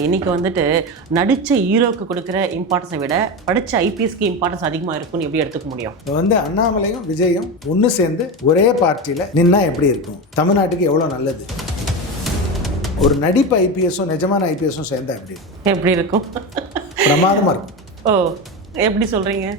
இன்னைக்கு வந்துட்டு நடிச்ச ஹீரோக்கு கொடுக்குற இம்பார்ட்டன்ஸை விட படிச்ச ஐபிஎஸ்க்கு இம்பார்ட்டன்ஸ் அதிகமாக இருக்கும்னு எப்படி எடுத்துக்க முடியும்? இப்போ அண்ணாமலையும் விஜயும் ஒன்று சேர்ந்து ஒரே பார்ட்டியில் நின்னா எப்படி இருக்கும்? தமிழ்நாட்டுக்கு எவ்வளோ நல்லது. ஒரு நடிப்பு ஐபிஎஸும் நிஜமான ஐபிஎஸும் சேர்ந்தா எப்படி இருக்கும்? பிரமாதமாக இருக்கும். ஓ, எப்படி சொல்கிறீங்க?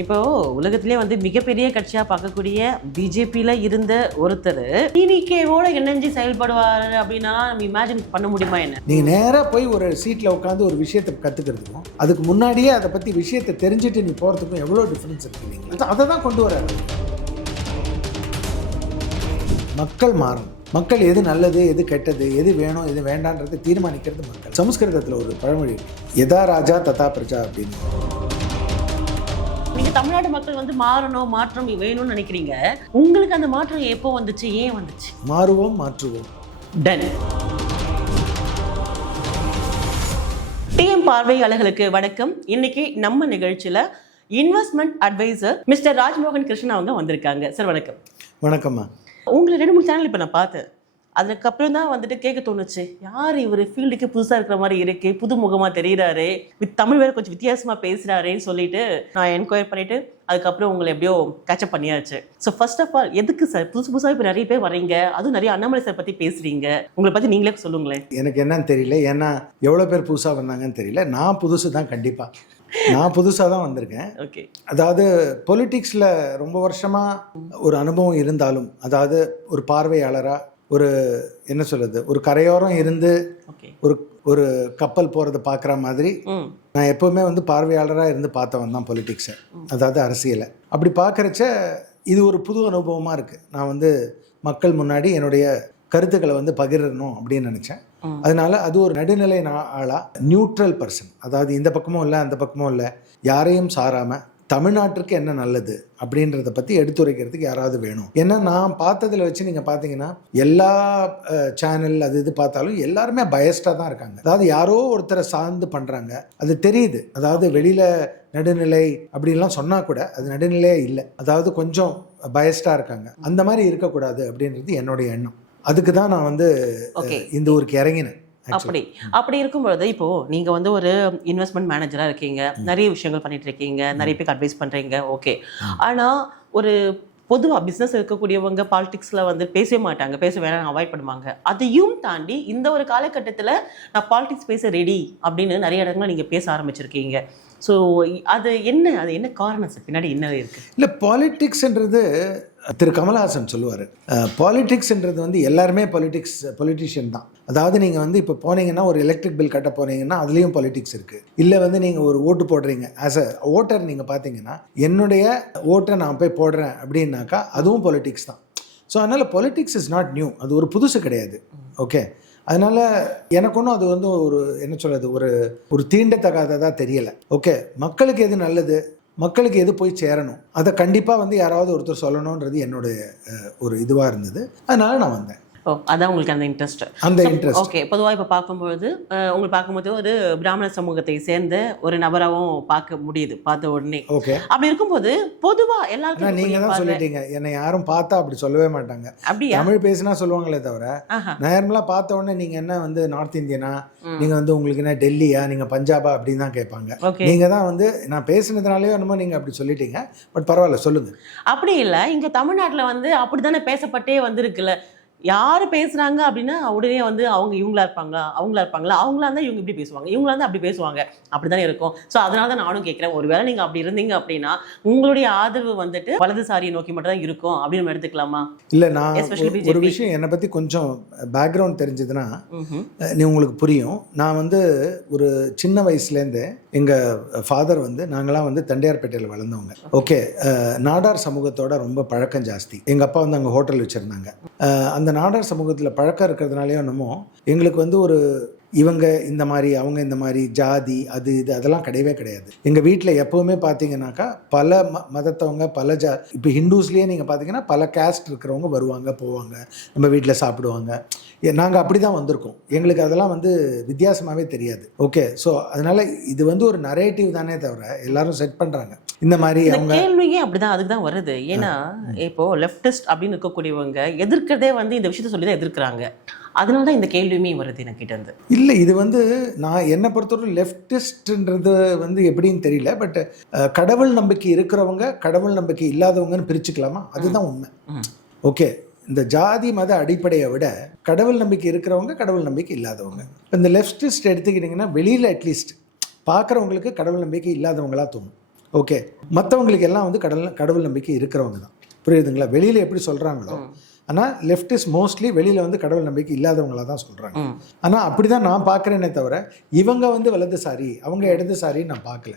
இப்போ உலகத்திலே வந்து மிகப்பெரிய கட்சியாக பார்க்கக்கூடிய பிஜேபியில் இருந்த ஒருத்தர் டிவிகேவோட இணைஞ்சு செயல்படுவார் அப்படின்னா நம்ம இமேஜின் பண்ண முடியுமா என்ன? நீங்கள் நேராக போய் ஒரு சீட்டில் உட்காந்து ஒரு விஷயத்தை கற்றுக்கிறதுக்கும் அதுக்கு முன்னாடியே அதை பற்றி விஷயத்தை தெரிஞ்சுட்டு நீ போகிறதுக்கும் எவ்வளோ டிஃப்ரென்ஸ் இருக்கு இல்லைங்களா? அதை தான் கொண்டு வர மக்கள் மாறணும். மக்கள் எது நல்லது, எது கெட்டது, எது வேணும், எது வேண்டான்றது தீர்மானிக்கிறது மக்கள். சமஸ்கிருதத்தில் ஒரு பழமொழி, எதா ராஜா ததா பிரஜா அப்படின்னு. நீங்கள் தமிழ்நாடு மக்கள் வந்து மாறணும், மாற்றம் வேணும்னு நினைக்கிறீங்க. உங்களுக்கு அந்த மாற்றம் எப்போ வந்துச்சு, ஏன் வந்துச்சு? மாறுவோம், மாற்றுவோம். டன். டிஎம் பார்வையாளர்களுக்கு வணக்கம். இன்னைக்கு நம்ம நிகழ்ச்சியில் investment advisor mister Rajmohan Krishnan அவங்க வந்திருக்காங்க. சார் வணக்கம். வணக்கம்மா. உங்களை 2-3 சேனல் இப்போ நான் பார்த்தேன். அதுக்கப்புறம் தான் வந்துட்டு கேட்க தோணுச்சு, யார் இவர் ஃபீல்டுக்கு புதுசாக இருக்கிற மாதிரி இருக்கு, புது முகமாக தெரிகிறாரு, தமிழ் வேறு கொஞ்சம் வித்தியாசமாக பேசுகிறாரேன்னு சொல்லிட்டு நான் என்கொயர் பண்ணிட்டு அதுக்கப்புறம் உங்களை எப்படியோ கேட்சப் பண்ணியாச்சு. ஸோ ஃபர்ஸ்ட் ஆஃப் ஆல் எதுக்கு சார் புதுசாக இப்போ நிறைய பேர் வரீங்க, அதுவும் நிறைய அண்ணாமலை சார் பற்றி பேசுறீங்க, உங்களை பற்றி நீங்களே சொல்லுங்களேன். எனக்கு என்னன்னு தெரியல, ஏன்னா எவ்வளோ பேர் புதுசாக வந்தாங்கன்னு தெரியல. நான் புதுசு தான், கண்டிப்பாக நான் புதுசாக தான் வந்திருக்கேன். ஓகே. அதாவது பொலிட்டிக்ஸில் ரொம்ப வருஷமாக ஒரு அனுபவம் இருந்தாலும், அதாவது ஒரு பார்வையாளராக, ஒரு என்ன சொல்கிறது, ஒரு கரையோரம் இருந்து ஒரு ஒரு கப்பல் போகிறத பார்க்குற மாதிரி நான் எப்போவுமே வந்து பார்வையாளராக இருந்து பார்த்தவன் தான் பொலிட்டிக்ஸை, அதாவது அரசியலை. அப்படி பார்க்குறச்ச இது ஒரு புது அனுபவமாக இருக்குது. நான் வந்து மக்கள் முன்னாடி என்னுடைய கருத்துக்களை வந்து பகிரணும் அப்படின்னு நினச்சேன். அதனால அது ஒரு நடுநிலை ஆளாக, நியூட்ரல் பர்சன், அதாவது இந்த பக்கமும் இல்லை அந்த பக்கமும் இல்லை, யாரையும் சாராமல் தமிழ்நாட்டிற்கு என்ன நல்லது அப்படின்றத பற்றி எடுத்துரைக்கிறதுக்கு யாராவது வேணும். ஏன்னா நான் பார்த்ததில் வச்சு நீங்கள் பார்த்தீங்கன்னா எல்லா சேனல் அது இது பார்த்தாலும் எல்லாருமே பயஸ்டாக தான் இருக்காங்க. அதாவது யாரோ ஒருத்தரை சார்ந்து பண்ணுறாங்க, அது தெரியுது. அதாவது வெளியில் நடுநிலை அப்படின்லாம் சொன்னால் கூட அது நடுநிலையே இல்லை, அதாவது கொஞ்சம் பயஸ்டாக இருக்காங்க. அந்த மாதிரி இருக்கக்கூடாது அப்படின்றது என்னுடைய எண்ணம். அதுக்கு தான் நான் வந்து இந்த ஊருக்கு இறங்கினேன். அப்படி இருக்கும்பொழுது இப்போ நீங்க வந்து ஒரு இன்வெஸ்ட்மெண்ட் மேனேஜரா இருக்கீங்க, நிறைய விஷயங்கள் பண்ணிட்டு இருக்கீங்க, நிறைய பேருக்கு அட்வைஸ் பண்றீங்க. ஓகே. ஆனா ஒரு பொதுவாக பிஸ்னஸ் இருக்கக்கூடியவங்க பாலிடிக்ஸில் வந்து பேசவே மாட்டாங்க, பேச வேணாம், அவாய்ட் பண்ணுவாங்க. அதையும் தாண்டி இந்த ஒரு காலகட்டத்தில் நான் பாலிடிக்ஸ் பேச ரெடி அப்படின்னு நிறைய இடங்களில் நீங்கள் பேச ஆரம்பிச்சிருக்கீங்க. ஸோ அது என்ன காரணம் சார், பின்னாடி என்ன இருக்குது? இல்லை, பாலிட்டிக்ஸ்ன்றது திரு கமல்ஹாசன் சொல்லுவார், பாலிட்டிக்ஸ்ன்றது வந்து எல்லாருமே பொலிட்டிஷியன் தான். அதாவது நீங்கள் வந்து இப்போ போனீங்கன்னா ஒரு எலக்ட்ரிக் பில் கட்ட போனீங்கன்னா அதுலேயும் பாலிட்டிக்ஸ் இருக்குது. இல்லை வந்து நீங்கள் ஒரு ஓட்டு போடுறீங்க, ஆஸ் அ ஓட்டர் நீங்கள் பார்த்தீங்கன்னா என்னுடைய ஓட்டை நான் போய் போடுறேன் அப்படின்னாக்கா அதுவும் பாலிட்டிக்ஸ் தான். ஸோ அதனால் பாலிட்டிக்ஸ் இஸ் நாட் நியூ, அது ஒரு புதுசு கிடையாது. ஓகே. அதனால் எனக்கு ஒன்றும் அது வந்து ஒரு என்ன சொல்கிறது, ஒரு தீண்டத்தகாததாக தெரியலை. ஓகே, மக்களுக்கு எது நல்லது, மக்களுக்கு எது போய் சேரணும், அதை கண்டிப்பாக வந்து யாராவது ஒருத்தர் சொல்லணுன்றது என்னுடைய ஒரு இதுவாக இருந்தது. அதனால நான் வந்தேன். ஓ, அதான் உங்களுக்கு அந்த இன்ட்ரெஸ்ட். ஓகே. பொதுவாக இப்போ பார்க்கும்போது உங்களுக்கு பார்க்கும்போது ஒரு பிராமண சமூகத்தை சேர்ந்த ஒரு நபராகவும் பார்க்க முடியுது பார்த்த உடனே. ஓகே. அப்படி இருக்கும்போது பொதுவாக எல்லாருக்கும் நீங்கள் தான் சொல்லிட்டீங்க, என்னை யாரும் பார்த்தா அப்படி சொல்லவே மாட்டாங்க. அப்படியா? தமிழ் பேசினா சொல்லுவாங்களே தவிர நார்மலாக பார்த்த உடனே நீங்கள் என்ன வந்து நார்த் இந்தியனா, நீங்கள் வந்து உங்களுக்கு என்ன டெல்லியா, நீங்கள் பஞ்சாபா அப்படின்னு தான் கேட்பாங்க. நீங்கள் தான் வந்து நான் பேசினதுனாலே என்னமோ நீங்கள் அப்படி சொல்லிட்டீங்க. பட் பரவாயில்ல, சொல்லுங்கள். அப்படி இல்லை, இங்கே தமிழ்நாட்டில் வந்து அப்படி தானே பேசப்பட்டே வந்துருக்குல்ல. யார் பேசுகிறாங்க அப்படின்னா உடனே வந்து அவங்க இவங்களா இருப்பாங்களா, அவங்களா இருந்தால் இவங்க இப்படி பேசுவாங்க, இவங்களா இருந்தால் அப்படி பேசுவாங்க, அப்படி தானே இருக்கும். ஸோ அதனால தான் நானும் கேட்குறேன், ஒருவேளை நீங்கள் அப்படி இருந்தீங்க அப்படின்னா உங்களுடைய ஆதரவு வந்துட்டு வலதுசாரியை நோக்கி மட்டும் தான் இருக்கும் அப்படின்னு நம்ம எடுத்துக்கலாமா? இல்லை, நான் ஒரு விஷயம் என்னை பற்றி கொஞ்சம் பேக்ரவுண்ட் தெரிஞ்சதுன்னா நீ உங்களுக்கு புரியும். நான் வந்து ஒரு சின்ன வயசுலேருந்து எங்கள் ஃபாதர் வந்து நாங்களாம் வந்து தண்டையார்பேட்டையில் வளர்ந்தவங்க. ஓகே. நாடார் சமூகத்தோட ரொம்ப பழக்கம் ஜாஸ்தி. எங்கள் அப்பா வந்து அங்கே ஹோட்டல் வச்சுருந்தாங்க. அந்த நாடார் சமூகத்தில் பழக்கம் இருக்கிறதுனாலே என்னமோ எங்களுக்கு வந்து ஒரு இவங்க இந்த மாதிரி அவங்க இந்த மாதிரி ஜாதி அது இது அதெல்லாம் கிடையவே கிடையாது. எங்கள் வீட்டில் எப்போவுமே பார்த்தீங்கன்னாக்கா பல மதத்தவங்க இப்போ ஹிந்துஸ்லேயே நீங்கள் பார்த்தீங்கன்னா பல கேஸ்ட் இருக்கிறவங்க வருவாங்க போவாங்க, நம்ம வீட்டில் சாப்பிடுவாங்க. நாங்கள் அப்படி தான் வந்திருக்கோம். எங்களுக்கு அதெல்லாம் வந்து வித்தியாசமாகவே தெரியாது. ஓகே. ஸோ அதனால் இது வந்து ஒரு நரேட்டிவ் தானே தவிர எல்லாரும் செட் பண்ணுறாங்க இந்த மாதிரி. அவங்க கேள்வியே அப்படிதான், அதுக்கு தான் வருது. ஏன்னா இப்போ லெஃப்டிஸ்ட் அப்படின்னு இருக்கக்கூடியவங்க எதிர்க்கிறதே வந்து இந்த விஷயத்த சொல்லி தான் எதிர்க்கிறாங்க. அதனால தான் இந்த கேள்வியுமே வருது என்கிட்ட இருந்து. இல்லை, இது வந்து நான் என்னை பொறுத்தவரை லெஃப்டிஸ்ட்ன்றது வந்து எப்படின்னு தெரியல. பட் கடவுள் நம்பிக்கை இருக்கிறவங்க கடவுள் நம்பிக்கை இல்லாதவங்கன்னு பிரிச்சுக்கலாமா? அதுதான் உண்மை. ஓகே, இந்த ஜாதி மத அடிப்படையை விட கடவுள் நம்பிக்கை இருக்கிறவங்க கடவுள் நம்பிக்கை இல்லாதவங்க. இந்த லெஃப்டிஸ்ட் எடுத்துக்கிட்டிங்கன்னா வெளியில் அட்லீஸ்ட் பார்க்குறவங்களுக்கு கடவுள் நம்பிக்கை இல்லாதவங்களா தோணும். ஓகே, மற்றவங்களுக்கு எல்லாம் வந்து கடவுள் நம்பிக்கை இருக்கிறவங்க தான். புரியுதுங்களா? வெளியில் எப்படி சொல்கிறாங்களோ, ஆனால் லெஃப்டிஸ்ட் மோஸ்ட்லி வெளியில் வந்து கடவுள் நம்பிக்கை இல்லாதவங்களா தான் சொல்கிறாங்க. ஆனால் அப்படி தான் நான் பார்க்குறேனே தவிர இவங்க வந்து வலதுசாரி அவங்க இடதுசாரின்னு நான் பார்க்கல.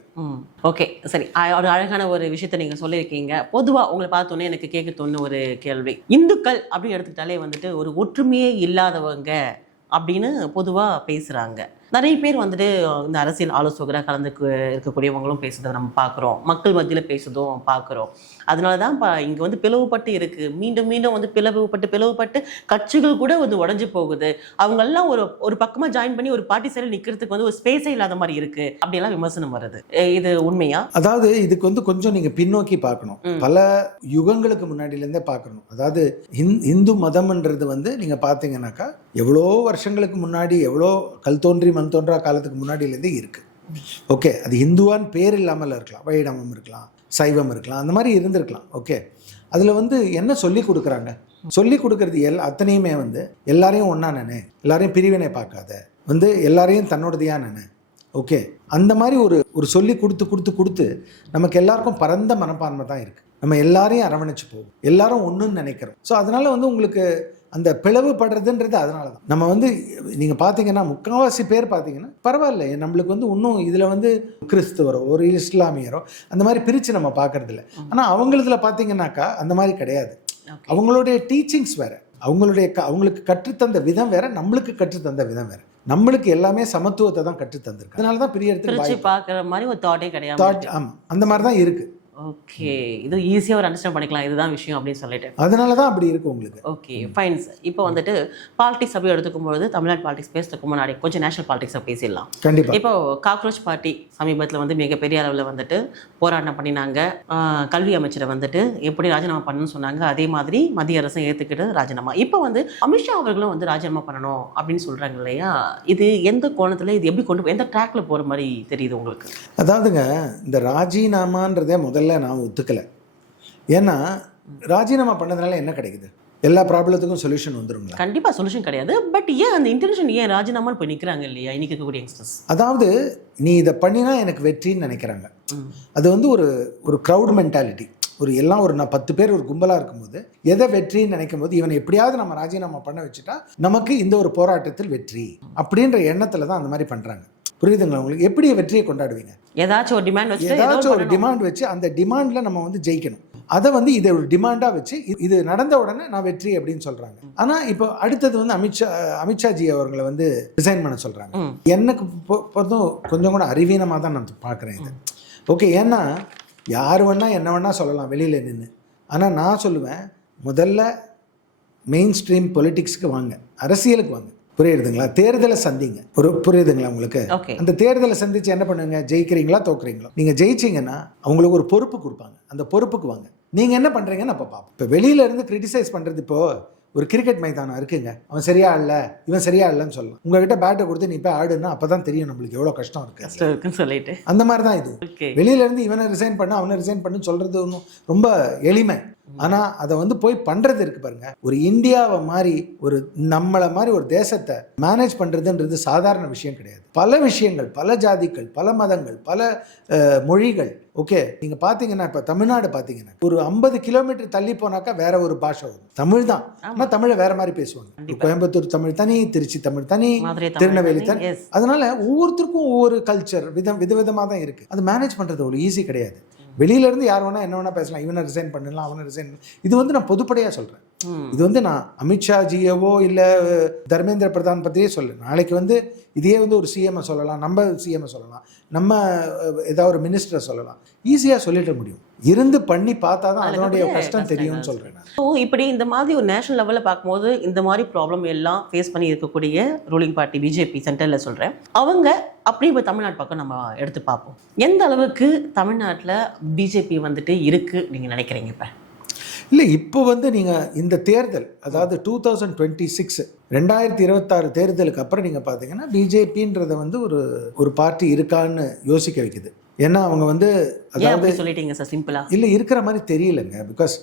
ஓகே, சரி. ஒரு அழகான ஒரு விஷயத்தை நீங்கள் சொல்லியிருக்கீங்க. பொதுவாக உங்களை பார்த்தோன்னே எனக்கு கேட்க தோணுன ஒரு கேள்வி, இந்துக்கள் அப்படின்னு எடுத்துக்கிட்டாலே வந்துட்டு ஒரு ஒற்றுமையே இல்லாதவங்க அப்படின்னு பொதுவாக பேசுகிறாங்க. நிறைய பேர் வந்துட்டு இந்த அரசியல் ஆலோசகராக கலந்து இருக்கக்கூடியவங்களும் பேசுறதை நம்ம பார்க்குறோம், மக்கள் மத்தியில் பேசுறதும் பார்க்குறோம். அதனால தான் இப்போ இங்கே வந்து பிளவுபட்டு இருக்குது, மீண்டும் மீண்டும் வந்து பிளவுபட்டு கட்சிகள் கூட வந்து உடஞ்சி போகுது. அவங்கெல்லாம் ஒரு பக்கமாக ஜாயின் பண்ணி ஒரு பார்ட்டி சைடில் நிற்கிறதுக்கு வந்து ஒரு ஸ்பேஸே இல்லாத மாதிரி இருக்குது அப்படியெல்லாம் விமர்சனம் வருது. இது உண்மையா? அதாவது இதுக்கு வந்து கொஞ்சம் நீங்கள் பின்னோக்கி பார்க்கணும், பல யுகங்களுக்கு முன்னாடியிலேருந்தே பார்க்கணும். அதாவது இந்து மதம்ன்றது வந்து நீங்கள் பார்த்தீங்கன்னாக்கா எவ்வளோ வருஷங்களுக்கு முன்னாடி, எவ்வளோ கல் தோன்றி மண் தோன்றா காலத்துக்கு முன்னாடியிலேருந்தே இருக்குது. ஓகே, அது இந்துவான் பேர் இல்லாமல் இருக்கலாம், வைணவம் இருக்கலாம், சைவம் இருக்கலாம், அந்த மாதிரி இருந்திருக்கலாம். ஓகே, அதில் வந்து என்ன சொல்லி கொடுக்குறாங்க? சொல்லி கொடுக்கறது அத்தனையுமே வந்து எல்லாரையும் ஒன்றா நினை, எல்லாரையும் பிரிவினை பார்க்காத, வந்து எல்லாரையும் தன்னோடதையாக நினை. ஓகே, அந்த மாதிரி ஒரு சொல்லி கொடுத்து நமக்கு எல்லாருக்கும் பரந்த மனப்பான்மை தான் இருக்குது. நம்ம எல்லாரையும் அரவணைச்சு போவோம், எல்லாரும் ஒன்றுன்னு நினைக்கிறோம். ஸோ அதனால் வந்து உங்களுக்கு அந்த பிளவுபடுறதுன்றது அதனால தான். நம்ம வந்து நீங்கள் பார்த்தீங்கன்னா முக்கால்வாசி பேர் பார்த்தீங்கன்னா பரவாயில்ல, நம்மளுக்கு வந்து இன்னும் இதில் வந்து கிறிஸ்துவரோ ஒரு இஸ்லாமியரோ அந்த மாதிரி பிரித்து நம்ம பார்க்கறது இல்லை. ஆனால் அவங்களதுல பார்த்தீங்கன்னாக்கா அந்த மாதிரி கிடையாது. அவங்களுடைய டீச்சிங்ஸ் வேறு, அவங்களுக்கு கற்றுத்தந்த விதம் வேறு, நம்மளுக்கு கற்றுத்தந்த விதம் வேறு. நம்மளுக்கு எல்லாமே சமத்துவத்தை தான் கற்றுத்தந்திருக்கு. அதனால தான் பெரிய இடத்துல பார்க்குற மாதிரி ஒரு தாட்டே கிடையாது. ஆமாம், அந்த மாதிரி தான் இருக்குது. ஓகே, இது ஈஸியாக ஒரு அண்டர்ஸ்டாண்ட் பண்ணிக்கலாம், இதுதான் விஷயம் அப்படின்னு சொல்லிட்டு. அதனால தான் அப்படி இருக்கு உங்களுக்கு. Okay, fine sir. இப்போ வந்துட்டு பாலிடிக்ஸ் அப்படி எடுத்துக்கும்போது தமிழ்நாடு பாலிடிக்ஸ் பேசுறதுக்கு முன்னாடி கொஞ்சம் நேஷனல் பாலிடிக்ஸை பேசிடலாம். கண்டிப்பாக. இப்போ காக்ரோச் பார்ட்டி சமீபத்தில் வந்து மிகப்பெரிய அளவில் வந்துட்டு போராட்டம் பண்ணினாங்க. கல்வி அமைச்சரை வந்துட்டு எப்படி ராஜினாமா பண்ணணும்னு சொன்னாங்க, அதே மாதிரி மத்திய அரசு ஏற்றுக்கிட்டு ராஜினாமா. இப்போ வந்து அமித்ஷா அவர்களும் வந்து ராஜினாமா பண்ணணும் அப்படின்னு சொல்கிறாங்க இல்லையா? இது எந்த கோணத்தில், இது எப்படி எந்த ட்ராக்ல போகிற மாதிரி தெரியுது உங்களுக்கு? அதாவதுங்க, இந்த ராஜினாமான்றதே முதல்ல நான் ஒத்துக்கலை. ஏன்னா ராஜினாமா பண்ணதுனால என்ன கிடைக்குது? எல்லா ப்ராப்ளத்துக்கும் சொல்யூஷன் வந்துருங்களா? கண்டிப்பாக சொல்யூஷன் கிடையாது. பட் ஏன் அந்த இன்டென்ஷன், ஏன் ராஜினாமான்னு போய் நிற்கிறாங்க இல்லையா இன்னைக்கு இருக்கக்கூடிய யங்ஸ்டர்ஸ்? அதாவது நீ இதை பண்ணினா எனக்கு வெற்றின்னு நினைக்கிறாங்க. அது வந்து ஒரு க்ரௌட் மென்டாலிட்டி. எல்லாம் ஒரு 10 பேர் ஒரு கும்பலாக இருக்கும்போது எதை வெற்றின்னு நினைக்கும் போது இவனை எப்படியாவது நம்ம ராஜினாமா பண்ண வச்சுட்டா நமக்கு இந்த ஒரு போராட்டத்தில் வெற்றி அப்படின்ற எண்ணத்தில் தான் அந்த மாதிரி பண்ணுறாங்க. புரியுதுங்களா உங்களுக்கு? எப்படி வெற்றியை கொண்டாடுவீங்க? ஏதாச்சும் ஒரு டிமாண்ட் வச்சு அந்த டிமாண்டில் நம்ம வந்து ஜெயிக்கணும். அதை வந்து இதை ஒரு டிமாண்டாக வச்சு இது நடந்த உடனே நான் வெற்றி அப்படின்னு சொல்கிறாங்க. ஆனால் இப்போ அடுத்தது வந்து அமித்ஷாஜி அவர்களை வந்து ரிசைன் பண்ண சொல்கிறாங்க. எனக்கு பொறுத்தும் கொஞ்சம் கூட அறிவீனமாக தான் நான் பார்க்குறேன் இது. ஓகே, ஏன்னா யார் வேணால் என்ன வேணால் சொல்லலாம் வெளியில் நின்று. ஆனால் நான் சொல்லுவேன், முதல்ல மெயின் ஸ்ட்ரீம் பொலிட்டிக்ஸ்க்கு வாங்க, அரசியலுக்கு வாங்க. புரியுதுங்களா? தேர்தலை சந்திங்க. புரியுதுங்களா உங்களுக்கு? அந்த தேர்தலை சந்திச்சு என்ன பண்ணுங்க? ஜெயிக்கிறீங்களா தோக்குறீங்களா? நீங்க ஜெயிச்சிங்கன்னா அவங்களுக்கு ஒரு பொறுப்பு கொடுப்பாங்க, அந்த பொறுப்புக்கு வாங்க. நீங்க என்ன பண்றீங்கன்னு அப்ப பார்ப்போம். இப்போ வெளியில இருந்து கிரிட்டிசைஸ் பண்றது, இப்போ ஒரு கிரிக்கெட் மைதானம் இருக்குங்க, அவன் சரியா இல்லை இவன் சரியா இல்லைன்னு சொல்லலாம். உங்ககிட்ட பேட்டை கொடுத்து நீ போய் ஆடுன்னா அப்பதான் தெரியும் நம்மளுக்கு எவ்வளவு கஷ்டம் இருக்குன்னு சொல்லிட்டு. அந்த மாதிரி தான் இது. வெளியில இருந்து இவனை ரிசைன் பண்ணு அவனை ரிசைன் பண்ணு சொல்றது ஒன்றும் ரொம்ப எளிமை. ஆனா அதை வந்து போய் பண்றது இருக்கு பாருங்க. ஒரு இந்தியாவை மாதிரி ஒரு நம்மளை மாதிரி ஒரு தேசத்தை மேனேஜ் பண்றதுன்றது சாதாரண விஷயம் கிடையாது. பல விஷயங்கள், பல ஜாதிகள், பல மதங்கள், பல மொழிகள். ஓகே, நீங்க பாத்தீங்கன்னா இப்ப தமிழ்நாடு பாத்தீங்கன்னா ஒரு 50 கிலோமீட்டர் தள்ளி போனாக்கா வேற ஒரு பாஷை வரும். தமிழ் தான், ஆனா தமிழை வேற மாதிரி பேசுவாங்க. கோயம்புத்தூர் தமிழ் தனி, திருச்சி தமிழ் தனி, திருநெல்வேலி தனி. அதனால ஒவ்வொருத்தருக்கும் ஒவ்வொரு கல்ச்சர் விதவிதமா தான் இருக்கு. அது மேனேஜ் பண்றது ஒரு ஈஸி கிடையாது. வெளியில இருந்து யார் வேணா என்ன வேணா பேசலாம், இவனை ரிசைன் பண்ணலாம் அவனை ரிசைன். இது வந்து நான் பொதுப்படையா சொல்றேன். இது வந்து நான் அமித்ஷாஜியவோ இல்லை தர்மேந்திர பிரதான் பற்றியே சொல்ல. நாளைக்கு வந்து இதே வந்து ஒரு சிஎம்ஐ சொல்லலாம், நம்ம சிஎம்ஐ சொல்லலாம், நம்ம ஏதாவது ஒரு மினிஸ்டரை சொல்லலாம். ஈஸியாக சொல்லிட முடியும். இருந்து பண்ணி பார்த்தா தான் அதனுடைய கஷ்டம் தெரியும்னு சொல்கிறேன். ஸோ இப்படி இந்த மாதிரி ஒரு நேஷனல் லெவலில் பார்க்கும்போது இந்த மாதிரி ப்ராப்ளம் எல்லாம் ஃபேஸ் பண்ணி இருக்கக்கூடிய ரூலிங் பார்ட்டி பிஜேபி சென்ட்ரலில் சொல்கிறேன், அவங்க அப்படி இப்போ தமிழ்நாட்டு பக்கம் நம்ம எடுத்து பார்ப்போம். எந்த அளவுக்கு தமிழ்நாட்டில் பிஜேபி வந்துட்டு இருக்குது நீங்கள் நினைக்கிறீங்க? இப்போ இல்லை இப்போ வந்து நீங்கள் இந்த தேர்தல், அதாவது 2026 2026 தேர்தலுக்கு அப்புறம் நீங்கள் பார்த்தீங்கன்னா பிஜேபின்றத வந்து ஒரு பார்ட்டி இருக்கான்னு யோசிக்க வைக்குது. ஏன்னா அவங்க வந்து அதாவது சொல்லிட்டீங்க சார் சிம்பிளா, இல்லை இருக்கிற மாதிரி தெரியலைங்க. பிகாஸ்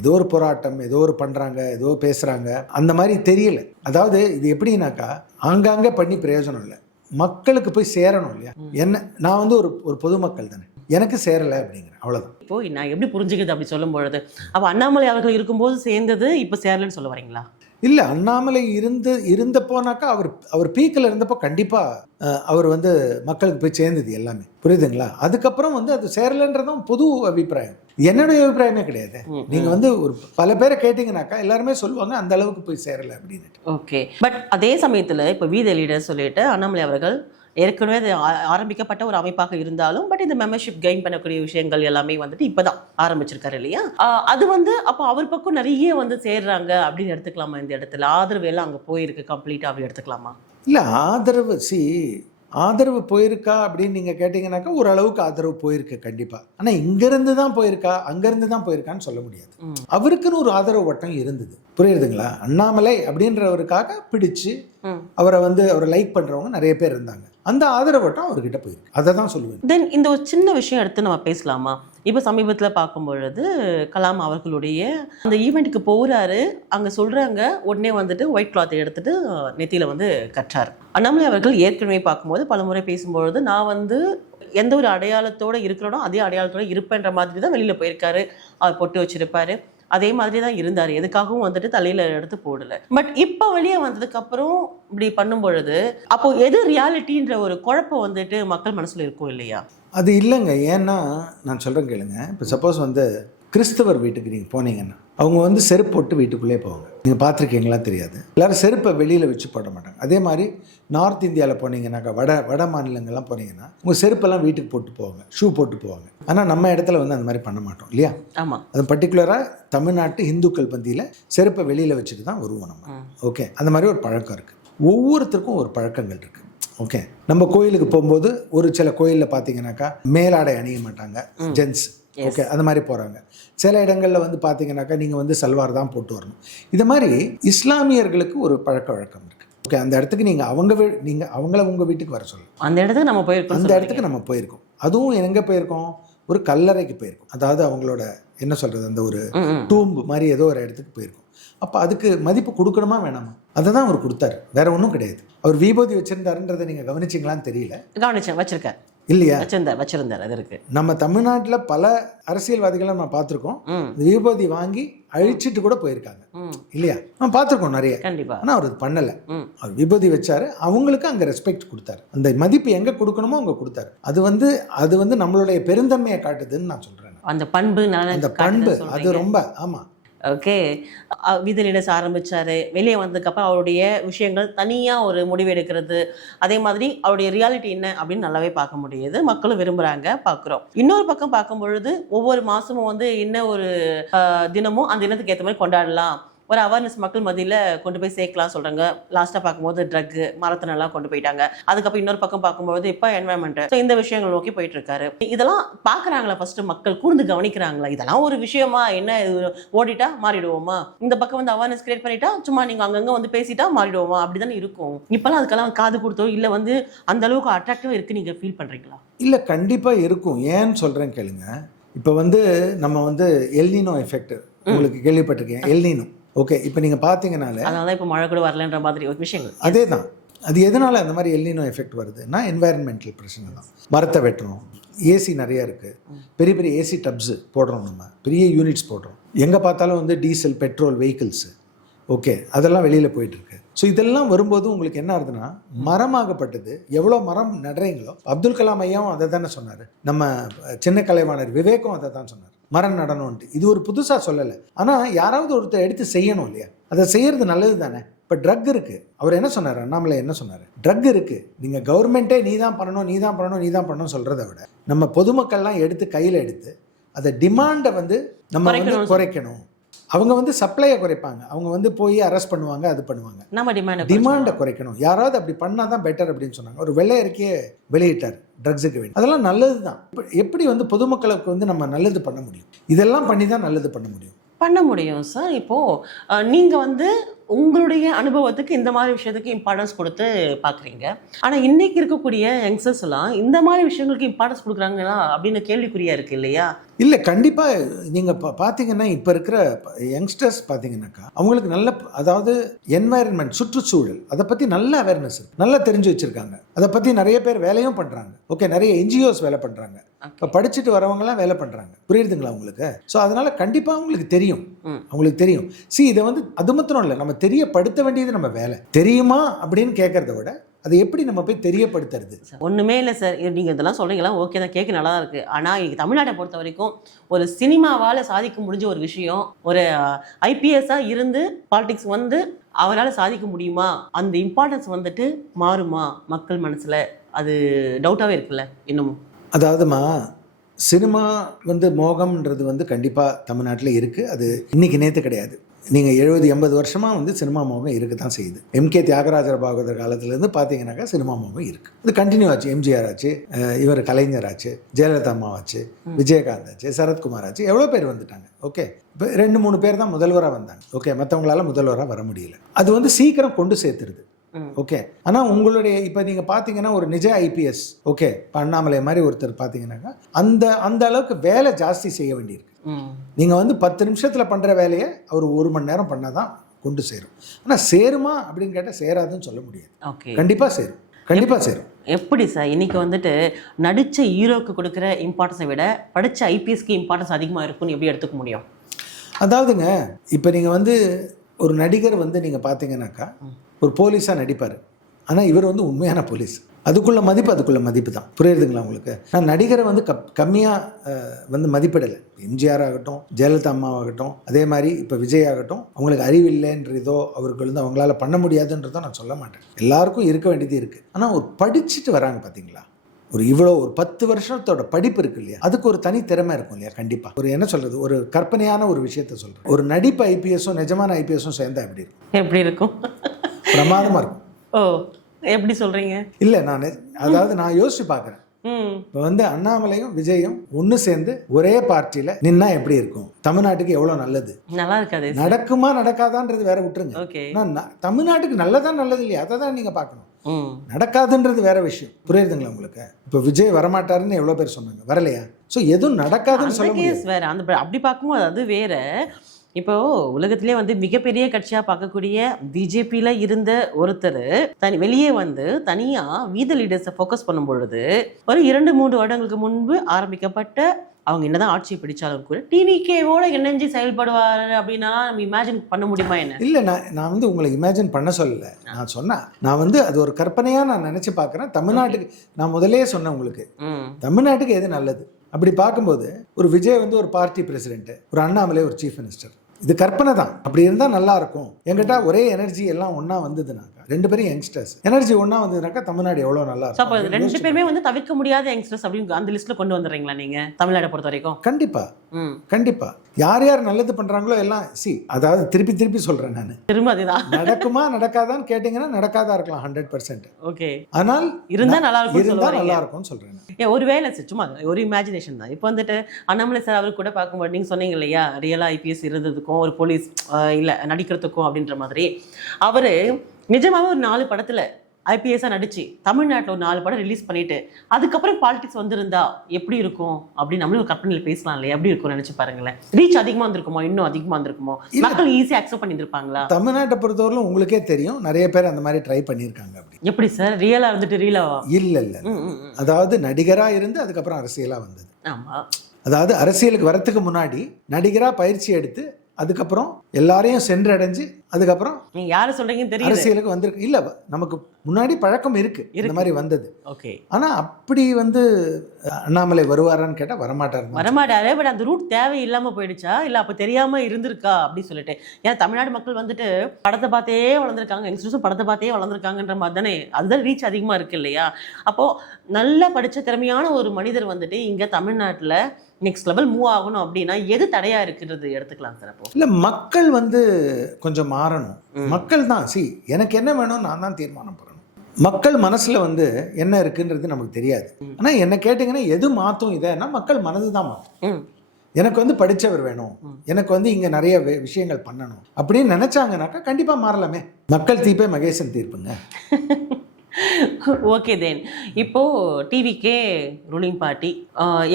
ஏதோ ஒரு போராட்டம், ஏதோ ஒரு பண்ணுறாங்க, ஏதோ பேசுகிறாங்க, அந்த மாதிரி தெரியல. அதாவது இது எப்படின்னாக்கா ஆங்காங்கே பண்ணி பிரயோஜனம் இல்லை, மக்களுக்கு போய் சேரணும் இல்லையா. என்ன நான் வந்து ஒரு பொதுமக்கள் தானே, எனக்கு சேரலை அப்படிங்கிறேன், அவ்வளோதான். இப்போ நான் எப்படி புரிஞ்சுக்குது அப்படி சொல்லும் பொழுது, அப்போ அண்ணாமலை அவர்கள் இருக்கும்போது சேர்ந்தது இப்போ சேரலன்னு சொல்ல வரீங்களா? இல்லை, அண்ணாமலை இருந்த போனாக்கா அவர் பீக்கில் இருந்தப்போ கண்டிப்பாக அவர் வந்து மக்களுக்கு போய் சேர்ந்தது எல்லாமே, புரியுதுங்களா? அதுக்கப்புறம் வந்து அது சேரலைன்றதும் பொது அபிப்பிராயம், என்னுடைய அபிப்பிராயமே கிடையாது. நீங்கள் வந்து ஒரு பல பேரை கேட்டிங்கனாக்கா எல்லாருமே சொல்லுவாங்க அந்த அளவுக்கு போய் சேரலை அப்படின்னு. ஓகே, பட் அதே சமயத்தில் இப்போ வீத லீடர் சொல்லிட்டு அண்ணாமலை அவர்கள் ஏற்கனவே அது ஆரம்பிக்கப்பட்ட ஒரு அமைப்பாக இருந்தாலும் பட் இந்த மெம்பர்ஷிப் கெயின் பண்ணக்கூடிய விஷயங்கள் எல்லாமே வந்துட்டு இப்போதான் ஆரம்பிச்சிருக்காரு இல்லையா? அது வந்து அப்போ அவர் பக்கம் நிறைய வந்து சேர்றாங்க அப்படின்னு எடுத்துக்கலாமா? இந்த இடத்துல ஆதரவு எல்லாம் அங்கே போயிருக்கு கம்ப்ளீட்டாக அப்படி எடுத்துக்கலாமா? இல்லை, ஆதரவு போயிருக்கா அப்படின்னு நீங்கள் கேட்டிங்கனாக்கா ஓரளவுக்கு ஆதரவு போயிருக்கு கண்டிப்பாக. ஆனால் இங்கேருந்து தான் போயிருக்கா அங்கேருந்து தான் போயிருக்கான்னு சொல்ல முடியாது. அவருக்குன்னு ஒரு ஆதரவு வட்டம் இருந்தது, புரியுதுங்களா? அண்ணாமலை அப்படின்றவருக்காக பிடிச்சு அவரை லைக் பண்ணுறவங்க நிறைய பேர் இருந்தாங்க. அந்த ஆதரவு வட்டம் அவர்கிட்ட போயிருக்கு, அதை தான் சொல்லுவேன். தென் இந்த ஒரு சின்ன விஷயம் எடுத்து நம்ம பேசலாமா? இப்போ சமீபத்தில் பார்க்கும் பொழுது கலாம் அவர்களுடைய அந்த ஈவெண்ட்டுக்கு போகிறாரு, அங்கே சொல்கிறாங்க உடனே வந்துட்டு ஒயிட் கிளாத்தை எடுத்துட்டு நெத்தியில் வந்து கட்டுறாரு. அண்ணாமலை அவர்கள் ஏற்கனவே பார்க்கும்போது பல முறை பேசும்பொழுது நான் வந்து எந்த ஒரு அடையாளத்தோடு இருக்கிறனோ அதே அடையாளத்தோடு இருப்பேன்ற மாதிரி தான் வெளியில் போயிருக்காரு. அவர் பொட்டு வச்சிருப்பாரு, அதே மாதிரி தான் இருந்தார், எதுக்காகவும் வந்துட்டு தலையில் எடுத்து போடலை. பட் இப்போ வெளியே வந்ததுக்கப்புறம் இப்படி பண்ணும் பொழுது அப்போ எது ரியாலிட்டின்ற ஒரு குழப்பம் வந்துட்டு மக்கள் மனசில் இருக்கும் இல்லையா? அது இல்லைங்க. ஏன்னா நான் சொல்கிறேன் கேளுங்க. இப்போ சப்போஸ் வந்து கிறிஸ்தவர் வீட்டுக்கு நீங்கள் போனீங்கன்னா அவங்க செருப்பு போட்டு வீட்டுக்குள்ளே போவாங்க. நீங்கள் பார்த்துருக்கீங்களா தெரியாது, எல்லோரும் செருப்பை வெளியில் வச்சு போட மாட்டாங்க. அதே மாதிரி நார்த் இந்தியாவில் போனீங்கன்னாக்கா வட மாநிலங்கள்லாம் போனீங்கன்னா உங்கள் செருப்பெல்லாம் வீட்டுக்கு போட்டு போவாங்க, ஷூ போட்டு போவாங்க. ஆனால் நம்ம இடத்துல அந்த மாதிரி பண்ண மாட்டோம் இல்லையா? ஆமாம். அது பர்டிகுலராக தமிழ்நாட்டு இந்துக்கள் பந்தியில் செருப்பை வெளியில் வச்சுட்டு தான் வருவோம் நம்ம. ஓகே, அந்த மாதிரி ஒரு பழக்கம் இருக்குது. ஒவ்வொருத்தருக்கும் ஒரு பழக்கங்கள் இருக்குது. ஓகே, நம்ம கோயிலுக்கு போகும்போது ஒரு சில கோயிலில் பார்த்தீங்கன்னாக்கா மேலாடை அணிய மாட்டாங்க ஜென்ஸ். ஓகே, அந்த மாதிரி போகிறாங்க. சில இடங்களில் பார்த்தீங்கன்னாக்கா நீங்கள் சல்வார் தான் போட்டு வரணும். இது மாதிரி இஸ்லாமியர்களுக்கு ஒரு பழக்க வழக்கம் இருக்குது. ஓகே, அந்த இடத்துக்கு நீங்கள் அவங்கள உங்கள் வீட்டுக்கு வர சொல்லணும். அந்த இடத்துக்கு நம்ம போயிருக்கோம். அந்த இடத்துக்கு நம்ம போயிருக்கோம். அதுவும் எங்கே போயிருக்கோம்? ஒரு கல்லறைக்கு போயிருக்கோம். அதாவது அவங்களோட என்ன சொல்கிறது, அந்த ஒரு டூம்பு மாதிரி ஏதோ ஒரு இடத்துக்கு போயிருக்கோம். அப்போ அதுக்கு மதிப்பு கொடுக்கணுமா வேணாமா? அதை தான் அவர் கொடுத்தாரு, வேற ஒன்றும் கிடையாது. அவர் விபூதி வச்சிருந்தாருன்றதை நீங்கள் கவனிச்சிங்களான்னு தெரியல. கவனிச்சேன், வச்சிருக்காரு இல்லையா? வச்சிருந்தார். அது இருக்கு. நம்ம தமிழ்நாட்டில் பல அரசியல்வாதிகளை நம்ம பார்த்துருக்கோம், விபூதி வாங்கி அழிச்சிட்டு கூட போயிருக்காங்க இல்லையா? நம்ம பார்த்துருக்கோம் நிறைய. கண்டிப்பா. ஆனால் அவர் பண்ணலை. அவர் விபூதி வச்சாரு, அவங்களுக்கு அங்கே ரெஸ்பெக்ட் கொடுத்தாரு. அந்த மதிப்பு எங்கே கொடுக்கணுமோ அங்கே கொடுத்தாரு. அது நம்மளுடைய பெருந்தன்மையை காட்டுதுன்னு நான் சொல்கிறேன். அந்த பண்பு, அந்த பண்பு அது ரொம்ப. ஆமாம். ஓகே, வீத லீடர்ஸ் ஆரம்பித்தார். வெளியே வந்ததுக்கப்புறம் அவருடைய விஷயங்கள் தனியாக ஒரு முடிவு எடுக்கிறது, அதே மாதிரி அவருடைய ரியாலிட்டி என்ன அப்படின்னு நல்லாவே பார்க்க முடியுது. மக்களும் விரும்புகிறாங்க, பார்க்குறோம். இன்னொரு பக்கம் பார்க்கும் பொழுது ஒவ்வொரு மாதமும் என்ன ஒரு தினமும் அந்த தினத்துக்கு ஏற்ற மாதிரி கொண்டாடலாம், ஒரு அவேர்னஸ் மக்கள் மத்தியில் கொண்டு போய் சேர்க்கலாம் சொல்கிறாங்க. லாஸ்ட்டாக பார்க்கும்போது ட்ரக்கு மரத்தனெல்லாம் கொண்டு போயிட்டாங்க. அதுக்கப்புறம் இன்னொரு பக்கம் பார்க்கும்போது இப்போ என்வரன்மெண்ட், ஸோ இந்த விஷயங்கள் நோக்கி போயிட்டு இருக்காரு. இதெல்லாம் பார்க்குறாங்களா? ஃபர்ஸ்ட் மக்கள் கூர்ந்து கவனிக்கிறாங்களா? இதெல்லாம் ஒரு விஷயமா, என்ன ஓடிட்டா மாறிடுவோமா? இந்த பக்கம் அவேர்னஸ் கிரியேட் பண்ணிட்டா சும்மா நீங்கள் அங்கங்கே பேசிட்டா மாறிடுவோமா? அப்படி தானே இருக்கும். இப்போல்லாம் அதுக்கெல்லாம் காது கொடுத்தோ இல்லை அந்த அளவுக்கு அட்ராக்டிவாக இருக்குது நீங்கள் ஃபீல் பண்ணுறீங்களா? இல்லை, கண்டிப்பாக இருக்கும். ஏன்னு சொல்கிறேன் கேளுங்க. இப்போ நம்ம எல்னினோ எஃபெக்ட் உங்களுக்கு கேள்விப்பட்டிருக்கேன், எல்னினோ. ஓகே, இப்போ நீங்கள் பார்த்தீங்கனாலே அதனால இப்போ மழை கூட வரலன்ற மாதிரி ஒரு விஷயங்கள். அதே தான். அது எதனால் அந்த மாதிரி எல்னினோ எஃபெக்ட் வருதுன்னா என்வாயர்மெண்டல் பிரச்சனை தான். மரத்தை வெட்டுறோம், ஏசி நிறையா இருக்குது, பெரிய பெரிய ஏசி டப்ஸு போடுறோம், நம்ம பெரிய யூனிட்ஸ் போடுறோம். எங்கே பார்த்தாலும் டீசல் பெட்ரோல் வெஹிக்கிள்ஸு. ஓகே, அதெல்லாம் வெளியில் போயிட்டுருக்கு. ஸோ இதெல்லாம் வரும்போது உங்களுக்கு என்ன ஆகுதுன்னா, மரமாகப்பட்டது எவ்வளோ மரம் நடுறீங்களோ, அப்துல் கலாம் ஐயாவும் அதை தானே சொன்னார், நம்ம சின்ன கலைவாணர் விவேக்கும் அதை தான் சொன்னார், மரம் நடணும்ன்ட்டு. இது ஒரு புதுசாக சொல்லலை, ஆனால் யாராவது ஒருத்தர் எடுத்து செய்யணும் இல்லையா? அதை செய்கிறது நல்லது தானே. இப்போ ட்ரக் இருக்குது, அவர் என்ன சொன்னார், அண்ணாமலை என்ன சொன்னார், ட்ரக் இருக்குது, நீங்கள் கவர்மெண்ட்டே நீ தான் பண்ணணும் சொல்கிறத விட நம்ம பொதுமக்கள்லாம் எடுத்து கையில் எடுத்து அதை டிமாண்டை நம்ம குறைக்கணும். அவங்க சப்ளையை குறைப்பாங்க, அவங்க போய் அரெஸ்ட் பண்ணுவாங்க, அது பண்ணுவாங்க. நம்ம டிமாண்டை குறைக்கணும். யாராவது அப்படி பண்ணால் தான் பெட்டர் அப்படின்னு சொன்னாங்க. ஒரு வெள்ளை அறிக்கையை வெளியிட்டார் ட்ரக்ஸுக்கு வேண்டி. அதெல்லாம் நல்லது தான். எப்படி பொதுமக்களுக்கு நம்ம நல்லது பண்ண முடியும்? இதெல்லாம் பண்ணி தான் நல்லது பண்ண முடியும். பண்ண முடியும் சார். இப்போ நீங்க வந்து உங்களுடைய அனுபவத்துக்கு இந்த மாதிரி விஷயத்துக்கு இம்பார்ட்டன்ஸ் கொடுத்து பார்க்குறீங்க. ஆனால் இன்னைக்கு இருக்கக்கூடிய யங்ஸ்டர்ஸ் எல்லாம் இந்த மாதிரி விஷயங்களுக்கு இம்பார்ட்டன்ஸ் கொடுக்குறாங்களா அப்படின்னு கேள்விக்குறியா இருக்கு இல்லையா? இல்லை, கண்டிப்பாக நீங்கள் பார்த்தீங்கன்னா இப்போ இருக்கிற யங்ஸ்டர்ஸ் பார்த்தீங்கன்னாக்கா அவங்களுக்கு நல்ல, அதாவது என்வாயர்மெண்ட், சுற்றுச்சூழல், அதை பற்றி நல்ல அவேர்னஸ் இருக்குது, நல்லா தெரிஞ்சு வச்சுருக்காங்க. அதை பற்றி நிறைய பேர் வேலையும் பண்ணுறாங்க. ஓகே, நிறைய என்ஜிஓஸ் வேலை பண்ணுறாங்க. இப்போ படிச்சுட்டு வரவங்கலாம் வேலை பண்ணுறாங்க. புரியுதுங்களா உங்களுக்கு? ஸோ அதனால் கண்டிப்பாக அவங்களுக்கு தெரியும். அவங்களுக்கு தெரியும். இதை வந்து அது மாத்திரம் இல்லை, நம்ம தெரியப்படுத்த வேண்டியது நம்ம வேலை. தெரியுமா அப்படின்னு கேட்கறத விட அதை எப்படி நம்ம போய் தெரியப்படுத்துறது? ஒன்றுமே இல்லை சார். நீங்கள் இதெல்லாம் சொல்கிறீங்களா, ஓகே தான், கேட்க நல்லா தான் இருக்குது. ஆனால் இங்கே தமிழ்நாட்டை பொறுத்த வரைக்கும் ஒரு சினிமாவால் சாதிக்க முடிஞ்ச ஒரு விஷயம், ஒரு ஐபிஎஸ்ஸாக இருந்து பாலிடிக்ஸ் வந்து அவரால் சாதிக்க முடியுமா? அந்த இம்பார்ட்டன்ஸ் வந்துட்டு மாறுமா மக்கள் மனசில்? அது டவுட்டாகவே இருக்குல்ல இன்னமும். அதாவதுமா, சினிமா வந்து மோகம்ன்றது வந்து கண்டிப்பாக தமிழ்நாட்டில் இருக்குது. அது இன்னைக்கு நேற்று கிடையாது. நீங்கள் 70-80 வருஷமாக வந்து சினிமா மோகம் இருக்க தான் செய்யுது. எம்கே தியாகராஜர் பாகவதர் காலத்துலேருந்து பார்த்தீங்கன்னாக்கா சினிமா மோகம் இருக்குது. அது கண்டினியூ ஆச்சு. எம்ஜிஆர் ஆச்சு, இவர் கலைஞர் ஆச்சு, ஜெயலலிதா அம்மா ஆச்சு, விஜயகாந்த் ஆச்சு, சரத்குமார் ஆச்சு, எவ்வளோ பேர் வந்துட்டாங்க. ஓகே, இப்போ 2-3 பேர் தான் முதல்வராக வந்தாங்க. ஓகே, மற்றவங்களால முதல்வராக வர முடியல. அது வந்து சீக்கிரம் கொண்டு சேர்த்துருது. ஓகே, ஆனால் உங்களுடைய இப்போ நீங்கள் பார்த்தீங்கன்னா ஒரு நிஜ ஐபிஎஸ், ஓகே, இப்போ அண்ணாமலை மாதிரி ஒருத்தர் பார்த்தீங்கன்னாக்கா அந்த அளவுக்கு வேலை ஜாஸ்தி செய்ய வேண்டியிருக்கு. நீங்கள் வந்து 10 நிமிஷத்தில் பண்ணுற வேலையை அவர் 1 மணி நேரம் பண்ணால் தான் கொண்டு சேரும். ஆனால் சேருமா அப்படின்னு கேட்டால் சேராதுன்னு சொல்ல முடியாது. கண்டிப்பாக சேரும், கண்டிப்பாக சேரும். எப்படி சார் இன்னைக்கு வந்துட்டு நடித்த ஹீரோக்கு கொடுக்குற இம்பார்ட்டன்ஸை விட படித்த ஐபிஎஸ்க்கு இம்பார்ட்டன்ஸ் அதிகமாக இருக்கும்னு எப்படி எடுத்துக்க முடியும்? அதாவதுங்க, இப்போ நீங்கள் வந்து ஒரு நடிகர் வந்து நீங்கள் பார்த்தீங்கன்னாக்கா ஒரு போலீஸாக நடிப்பார். ஆனால் இவர் வந்து உண்மையான போலீஸ். அதுக்குள்ள மதிப்பு தான். புரியுதுங்களா உங்களுக்கு? நான் நடிகரை வந்து கம்மியாக வந்து மதிப்பிடலை. எம்ஜிஆர் ஆகட்டும், ஜெயலலிதா அம்மாவாகட்டும், அதே மாதிரி இப்போ விஜய் ஆகட்டும், அவங்களுக்கு அறிவில்லைன்றதோ அவருக்கு வந்து அவங்களால பண்ண முடியாதுன்றதோ நான் சொல்ல மாட்டேன். எல்லாருக்கும் இருக்க வேண்டியது இருக்குது. ஆனால் ஒரு படிச்சுட்டு வராங்க பார்த்தீங்களா, ஒரு 10 வருஷத்தோட படிப்பு இருக்கு இல்லையா, அதுக்கு ஒரு தனி திறமை இருக்கும் இல்லையா? கண்டிப்பாக ஒரு என்ன சொல்கிறது, ஒரு கற்பனையான ஒரு விஷயத்த சொல்கிறேன். ஒரு நடிப்பு ஐபிஎஸும் நிஜமான ஐபிஎஸும் சேர்ந்தா எப்படி இருக்கும்? பிரமாதமாக இருக்கும். ஓ, எப்படி சொல்கிறீங்க? இல்லை, நான் யோசிச்சு பார்க்குறேன். இப்போ வந்து அண்ணாமலையும் விஜயும் ஒன்று சேர்ந்து ஒரே பார்ட்டியில் நின்னா எப்படி இருக்கும்? தமிழ்நாட்டுக்கு எவ்வளோ நல்லது. நல்லா இருக்காது. நடக்குமா நடக்காதான்றது வேற விட்டுருங்க. தமிழ்நாட்டுக்கு நல்லதா நல்லது இல்லையா, அதை தான் நீங்கள் பார்க்கணும். நடக்காதுன்றது வேற விஷயம். புரியுதுங்களா உங்களுக்கு? இப்போ விஜய் வரமாட்டாருன்னு எவ்வளோ பேர் சொன்னாங்க, வரலையா? ஸோ எதுவும் நடக்காதுன்னு சொல்ல முடியாது. வேற அப்படி பார்க்கும்போது அது வேற. இப்போ உலகத்திலே வந்து மிகப்பெரிய கட்சியாக பார்க்கக்கூடிய பிஜேபியில் இருந்த ஒருத்தர் வெளியே வந்து தனியாக வீத லீடர்ஸை ஃபோக்கஸ் பண்ணும் பொழுது ஒரு 2-3 வருடங்களுக்கு முன்பு ஆரம்பிக்கப்பட்ட, அவங்க என்னதான் ஆட்சியை பிடிச்சாலும் கூட டிவிகேவோட இணைஞ்சு செயல்படுவார் அப்படின்னா நம்ம இமேஜின் பண்ண முடியுமா என்ன? இல்லை, நான் வந்து உங்களை இமேஜின் பண்ண சொல்லலை. நான் சொன்னேன், நான் வந்து அது ஒரு கற்பனையாக நான் நினச்சி பார்க்குறேன். தமிழ்நாட்டுக்கு நான் முதலே சொன்னேன் உங்களுக்கு, தமிழ்நாட்டுக்கு எது நல்லது அப்படி பார்க்கும்போது ஒரு விஜய் வந்து ஒரு பார்ட்டி பிரசிடென்ட், ஒரு அண்ணாமலை ஒரு சீஃப் மினிஸ்டர். இது கற்பனை தான். அப்படி இருந்தால் நல்லா இருக்கும். என்கிட்ட ஒரே எனர்ஜி எல்லாம் ஒன்றா வந்ததுனாக்கா, 2 பேரும் யங்ஸ்டர்ஸ் எனர்ஜி ஒன்றா வந்ததுனாக்கா தமிழ்நாடு எவ்வளோ நல்லா இருக்கும். 2 பேருமே வந்து தவிர்க்க முடியாத யங்ஸ்டர்ஸ் அப்படின்னு அந்த லிஸ்ட்டில் கொண்டு வந்துடுறீங்களா நீங்கள் தமிழ்நாடை பொறுத்த வரைக்கும்? கண்டிப்பாக யார் யார் நல்லது பண்ணுறாங்களோ எல்லாம் அதாவது திருப்பி சொல்கிறேன் நான், திரும்ப அதுதான் நடக்குமா நடக்காதான்னு கேட்டிங்கன்னா நடக்காதா இருக்கலாம் 100%. ஓகே, ஆனால் இருந்தால் நல்லா இருக்கும்னு சொல்கிறேன். ஒரு வேலை சும்மா ஒரு இமேஜினேஷன் தான். இப்போ வந்துட்டு அண்ணாமலை சார் அவர் கூட பார்க்கும்போது நீங்கள் சொன்னீங்க இல்லையா, ரியலாக ஐபிஎஸ் இருந்ததுக்கும் ஒரு போலீஸ் இல்லை நடிக்கிறதுக்கும் அப்படின்ற மாதிரி, அவர் நிஜமாவே ஒரு 4 படத்தில் ஐபிஎஸ்ஸாக நடிச்சு தமிழ்நாட்டில் ஒரு 4 படம் ரிலீஸ் பண்ணிட்டு அதுக்கப்புறம் பாலிடிக்ஸ் வந்திருந்தா எப்படி இருக்கும் அப்படின்னு நம்மளும் ஒரு கற்பனையில் பேசலாம் இல்லையா? எப்படி இருக்கும் நினைச்சு பாருங்களேன். ரீச் அதிகமாக இருந்திருக்குமோ, இன்னும் அதிகமாக இருந்திருக்குமோ, மக்கள் ஈஸியாக அக்செப்ட் பண்ணியிருப்பாங்களா? தமிழ்நாட்டை பொறுத்தவரையிலும் உங்களுக்கே தெரியும், நிறைய பேர் அந்த மாதிரி ட்ரை பண்ணியிருக்காங்க. அப்படி எப்படி சார்? ரியலாக இருந்துட்டு ரீலாவா? இல்லை, அதாவது நடிகராக இருந்து அதுக்கப்புறம் அரசியலாக வந்தது. ஆமாம், அதாவது அரசியலுக்கு வரத்துக்கு முன்னாடி நடிகராக பயிற்சி எடுத்து அதுக்கப்புறம் எல்லாரையும் சென்றடைஞ்சு அதுக்கப்புறம் நீங்க யாரை சொல்றீங்கன்னு தெரியல, அரசியலுக்கு வந்திருக்கு. இல்லை, நமக்கு முன்னாடி பழக்கம் இருக்கு இந்த மாதிரி வந்தது. ஓகே, ஆனால் அப்படி வந்து அண்ணாமலை வருவாரான்னு கேட்டால் வரமாட்டாரு. பட் அந்த ரூட் தேவையில்லாமல் போயிடுச்சா, இல்லை அப்போ தெரியாமல் இருந்திருக்கா அப்படின்னு சொல்லிட்டு? ஏன்னா தமிழ்நாடு மக்கள் வந்துட்டு படத்தை பார்த்தே வளர்ந்துருக்காங்க, யங்ஸ்டர்ஸும் படத்தை பார்த்தே வளர்ந்துருக்காங்கன்ற மாதிரி தானே, அதுதான் ரீச் அதிகமாக இருக்கு இல்லையா? அப்போது நல்லா படித்த திறமையான ஒரு மனிதர் வந்துட்டு இங்கே தமிழ்நாட்டில் நெக்ஸ்ட் லெவல் மூவ் ஆகணும் அப்படின்னா எது தடையா இருக்கிறது எடுத்துக்கலாம் சார்? அப்போ இல்லை, மக்கள் வந்து கொஞ்சம் மாறணும். மக்கள் தான் எனக்கு என்ன வேணும் நான் தான் தீர்மானம் பண்ணணும். மக்கள் மனசுல வந்து என்ன இருக்குன்றது நமக்கு தெரியாது. ஆனால் என்ன கேட்டிங்கன்னா எது மாற்றும் இதைன்னா மக்கள் மனது தான் மாற்றும். எனக்கு வந்து படித்தவர் வேணும், எனக்கு வந்து இங்கே நிறைய விஷயங்கள் பண்ணணும் அப்படின்னு நினச்சாங்கனாக்கா கண்டிப்பாக மாறலாமே. மக்கள் தீர்ப்பே மகேசன் தீர்ப்புங்க. ஓகே தென் இப்போ டிவிக்கே ரூலிங் பார்ட்டி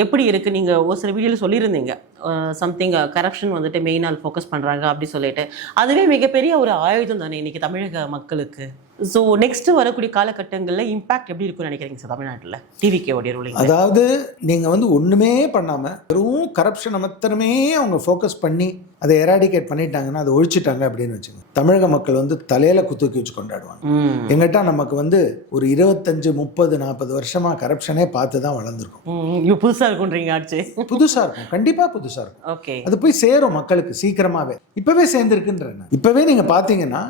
எப்படி இருக்கு? நீங்க ஒரு சில வீடியோல சொல்லியிருந்தீங்க சம்திங் கரப்ஷன் வந்துட்டு மெயினாக ஃபோக்கஸ் பண்றாங்க அப்படி சொல்லிட்டு. அதுவே மிகப்பெரிய ஒரு ஆயுதம் தானே இன்னைக்கு தமிழக மக்களுக்கு. ஸோ நெக்ஸ்ட் வரக்கூடிய காலகட்டங்களில் இம்பாக்ட் எப்படி இருக்கும்னு நினைக்கிறீங்க சார் தமிழ்நாட்டில் டிவிக்கேவுடைய ரூலிங்? அதாவது நீங்கள் வந்து ஒன்றுமே பண்ணாமல் வெறும் கரப்ஷனை மாத்திரமே அவங்க ஃபோக்கஸ் பண்ணி அதை எராடிகேட் பண்ணிட்டாங்கன்னா, அதை ஒழிச்சிட்டாங்க அப்படின்னு வச்சுங்க, தமிழக மக்கள் வந்து தலையில் குத்துக்கி வச்சு கொண்டாடுவாங்க. எங்கிட்ட நமக்கு வந்து ஒரு 25, 30, 40 வருஷமாக கரப்ஷனே பார்த்து தான் வளர்ந்துருக்கும். புதுசாக இருக்குன்றீங்க ஆச்சு. புதுசாக இருக்கும், கண்டிப்பாக புதுசாக இருக்கும். ஓகே, அது போய் சேரும் மக்களுக்கு சீக்கிரமாகவே. இப்போவே சேர்ந்துருக்குன்றேன். இப்போவே நீங்கள் பார்த்தீங்கன்னா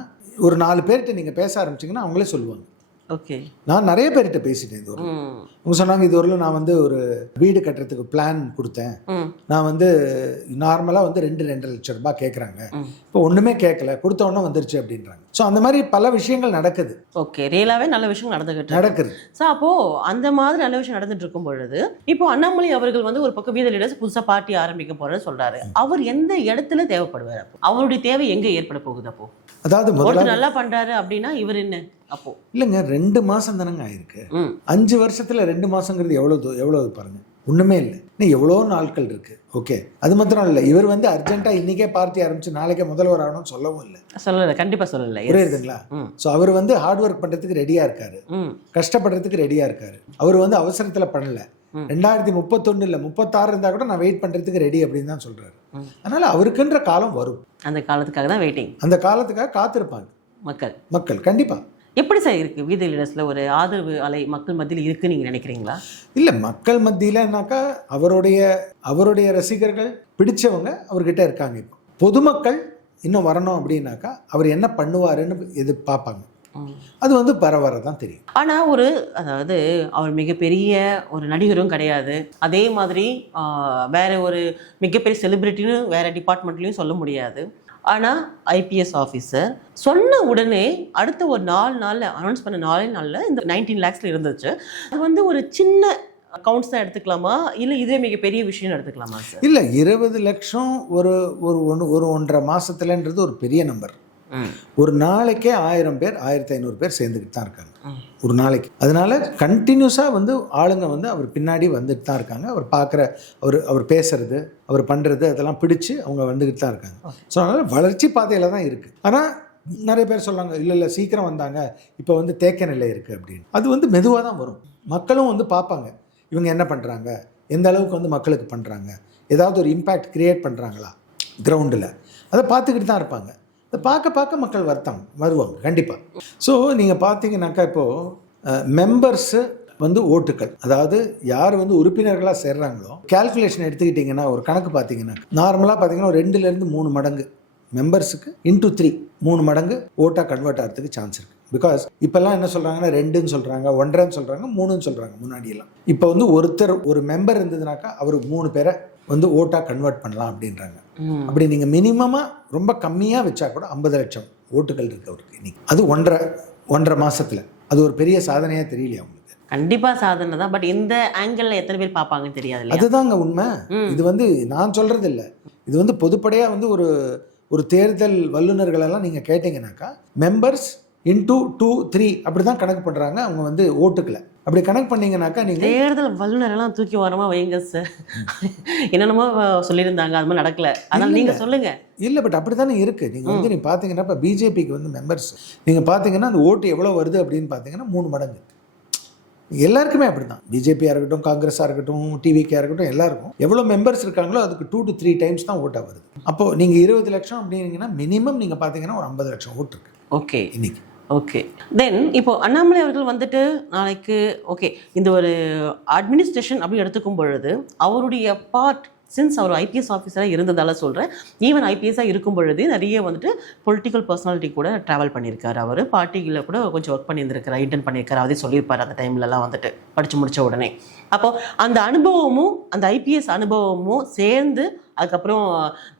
ஒரு 4 பேர்கிட்ட நீங்கள் பேச ஆரம்பிச்சிங்கன்னா அவங்களே சொல்லுவாங்க. ஓகே, நான் நிறைய பேர்கிட்ட பேசிட்டேன் இது வரலும். அவங்க சொன்னாங்க இது வரலும் நான் வந்து ஒரு வீடு கட்டுறதுக்கு பிளான் கொடுத்தேன், நான் வந்து நார்மலாக வந்து 2-2.5 லட்சம் ரூபாய் கேட்குறாங்க, இப்போ ஒன்றுமே கேட்கல, கொடுத்த உடனே வந்துருச்சு அப்படின்றாங்க. ஸோ அந்த மாதிரி பல விஷயங்கள் நடக்குது. ஓகே, ரியலாகவே நல்ல விஷயம் நடக்குது. ஸோ அப்போது அந்த மாதிரி நல்ல விஷயம் நடந்துட்டு இருக்கும் பொழுது இப்போ அண்ணாமலை அவர்கள் வந்து ஒரு பக்கம் வீத லீடர்ஸ் புதுசாக பார்ட்டி ஆரம்பிக்க போகிறேன்னு சொல்கிறாரு. அவர் எந்த இடத்துல தேவைப்படுவார்? அப்போ அவருடைய தேவை எங்கே ஏற்பட போகுது? அப்போ அதாவது ஒருத்தர் நல்லா பண்றாரு அப்படின்னா இவர் என்ன அப்போ? இல்லைங்க, 2 மாதம் தானங்க ஆயிருக்கு. 5 வருஷத்துல 2 மாசங்கிறது எவ்வளவு பாருங்க, ஒண்ணுமே இல்லை. இன்னும் எவ்வளோ நாட்கள் இருக்கு. ஓகே, அது மாத்திரம் இல்லை, இவர் வந்து அர்ஜென்ட்டா இன்னைக்கே பார்ட்டி ஆரம்பிச்சு நாளைக்கே முதல்வர் ஆகணும்னு சொல்லவும் இல்லை. சொல்லல, கண்டிப்பா சொல்லல. புரியுதுங்களா? ஸோ அவர் வந்து ஹார்ட் ஒர்க் பண்றதுக்கு ரெடியா இருக்காரு, கஷ்டப்படுறதுக்கு ரெடியா இருக்காரு. அவர் வந்து அவசரத்துல பண்ணல. 2031 இல்லை 36 இருந்தா கூட நான் வெயிட் பண்றதுக்கு ரெடி அப்படின்னு தான் சொல்றாரு. அதனால அவருக்குன்ற காலம் வரும். அந்த காலத்துக்காக தான் வெயிட்டிங். அந்த காலத்துக்காக காத்திருப்பாங்க மக்கள் கண்டிப்பா. எப்படி சார் இருக்கு வீத லீடர்ஸ்ல ஒரு ஆதரவு அலை மக்கள் மத்தியில் இருக்கு நீங்க நினைக்கிறீங்களா? இல்ல, மக்கள் மத்தியிலனாக்கா அவருடைய ரசிகர்கள் பிடிச்சவங்க அவர்கிட்ட இருக்காங்க. இப்போ பொதுமக்கள் இன்னும் வரணும் அப்படின்னாக்கா அவர் என்ன பண்ணுவாருன்னு எதிர்பார்ப்பாங்க. அது வந்து பரவரதான் தெரியும். ஆனா அதாவது அவர் மிகப்பெரிய ஒரு நடிகரும் கிடையாது, அதே மாதிரி வேற ஒரு மிகப்பெரிய செலிபிரிட்டின்னு வேற டிபார்ட்மெண்ட்லயும் சொல்ல முடியாது. ஆனால் ஐபிஎஸ் ஆஃபீஸர் சொன்ன உடனே அடுத்த ஒரு 4 நாளில் அனௌன்ஸ் பண்ண 4 நாளில் இந்த 19 lakhs இருந்துச்சு. அது வந்து ஒரு சின்ன அக்கௌண்ட்ஸ் தான் எடுத்துக்கலாமா, இல்லை இதே மிகப்பெரிய விஷயம் எடுத்துக்கலாமா சார்? இல்லை, 20 லட்சம் ஒரு 1.5 மாதத்துலன்றது ஒரு பெரிய நம்பர். ஒரு நாளைக்கே 1000 பேர் 1500 பேர் சேர்ந்துக்கிட்டு தான் இருக்காங்க ஒரு நாளைக்கு. அதனால கண்டினியூஸாக வந்து ஆளுங்க வந்து அவர் பின்னாடி வந்துட்டு தான் இருக்காங்க. அவர் பார்க்குற அவர் பேசுறது, அவர் பண்ணுறது அதெல்லாம் பிடிச்சி அவங்க வந்துக்கிட்டு தான் இருக்காங்க. ஸோ அதனால் வளர்ச்சி பாதையில் தான் இருக்குது. ஆனால் நிறைய பேர் சொல்கிறாங்க இல்லை சீக்கிரம் வந்தாங்க, இப்போ வந்து தேக்க நிலை இருக்குது அப்படின்னு. அது வந்து மெதுவாக தான் வரும். மக்களும் வந்து பார்ப்பாங்க இவங்க என்ன பண்ணுறாங்க, எந்த அளவுக்கு வந்து மக்களுக்கு பண்ணுறாங்க, ஏதாவது ஒரு இம்பேக்ட் க்ரியேட் பண்ணுறாங்களா கிரவுண்டில், அதை பார்த்துக்கிட்டு தான் இருப்பாங்க. அதை பார்க்க மக்கள் வருவாங்க கண்டிப்பாக. ஸோ நீங்கள் பார்த்தீங்கன்னாக்கா இப்போது மெம்பர்ஸு வந்து ஓட்டுக்கள், அதாவது யார் வந்து உறுப்பினர்களாக சேர்றாங்களோ கேல்குலேஷன் எடுத்துக்கிட்டிங்கன்னா ஒரு கணக்கு பார்த்தீங்கன்னா நார்மலாக பார்த்தீங்கன்னா ஒரு 2-3 மடங்கு மெம்பர்ஸுக்கு இன்ட்டு 3 மடங்கு ஓட்டாக கன்வெர்ட் ஆகிறதுக்கு சான்ஸ் இருக்குது. பிகாஸ் இப்போல்லாம் என்ன சொல்கிறாங்கன்னா 2ன்னு சொல்கிறாங்க, 1.5ன்னு சொல்கிறாங்க, 3ன்னு சொல்கிறாங்க. முன்னாடியெல்லாம் இப்போ வந்து ஒரு மெம்பர் இருந்ததுனாக்கா அவர் 3 பேரை வந்து ஓட்டாக கன்வெர்ட் பண்ணலாம் அப்படின்றாங்க. அப்படி நீங்கள் மினிமமாக ரொம்ப கம்மியாக வச்சா கூட 50 லட்சம் ஓட்டுகள் இருக்கு அவருக்கு இன்னைக்கு. அது 1.5 மாசத்துல அது ஒரு பெரிய சாதனையாக தெரியலையா உங்களுக்கு? கண்டிப்பாக சாதனை தான். பட் இந்த ஆங்கிளில் எத்தனை பேர் பார்ப்பாங்கன்னு தெரியாது. அதுதாங்க உண்மை. இது வந்து நான் சொல்கிறது இல்லை, இது வந்து பொதுப்படையாக வந்து ஒரு தேர்தல் வல்லுநர்களெல்லாம் நீங்கள் கேட்டிங்கனாக்கா மெம்பர்ஸ் இன்டூ 2, 3 அப்படி தான் கணக்கு பண்ணுறாங்க அவங்க வந்து ஓட்டுக்களை. அப்படி கணக்கு பண்ணீங்கன்னாக்கா நீங்கள் தேர்தல் வல்லுநரெல்லாம் தூக்கி வரமா வைங்க சார். என்னென்னமோ சொல்லியிருந்தாங்க, அது மாதிரி நடக்கல. அதனால் நீங்கள் சொல்லுங்கள். இல்லை, பட் அப்படி தானே இருக்குது. நீங்கள் வந்து நீங்கள் பார்த்தீங்கன்னா இப்போ பிஜேபிக்கு வந்து மெம்பர்ஸ் நீங்கள் பார்த்தீங்கன்னா அந்த ஓட்டு எவ்வளோ வருது அப்படின்னு பார்த்தீங்கன்னா 3 மடங்கு. எல்லாருக்குமே அப்படி தான், பிஜேபியாக இருக்கட்டும், காங்கிரஸாக இருக்கட்டும், டிவிகேயாக இருக்கட்டும், எல்லாருக்கும் எவ்வளோ மெம்பர்ஸ் இருக்காங்களோ அதுக்கு 2 to 3 டைம்ஸ் தான் ஓட்டாக வருது. அப்போது நீங்கள் 20 லட்சம் அப்படின்னீங்கன்னா மினிமம் நீங்கள் பார்த்தீங்கன்னா ஒரு 50 லட்சம் ஓட்டு இருக்குது. ஓகே, இன்னைக்கு ஓகே. தென் இப்போ அண்ணாமலை அவர்கள் வந்துட்டு நாளைக்கு ஓகே இந்த ஒரு அட்மினிஸ்ட்ரேஷன் அப்படி எடுத்துக்கும் பொழுது அவருடைய பார்ட் சின்ஸ் அவர் ஐபிஎஸ் ஆஃபீஸராக இருந்ததால சொல்கிறேன், ஈவன் ஐபிஎஸ்ஸாக இருக்கும் பொழுது நிறைய வந்துட்டு பொலிட்டிக்கல் பர்சனாலிட்டி கூட ட்ராவல் பண்ணியிருக்காரு. அவர் பார்ட்டியில் கூட கொஞ்சம் ஒர்க் பண்ணியிருந்திருக்காரு, இன்டர்ன் பண்ணியிருக்காரு. அதே சொல்லியிருப்பார் அந்த டைம்லலாம் வந்துட்டு படித்து முடித்த உடனே. அப்போது அந்த அனுபவமும் அந்த ஐபிஎஸ் அனுபவமும் சேர்ந்து அதுக்கப்புறம்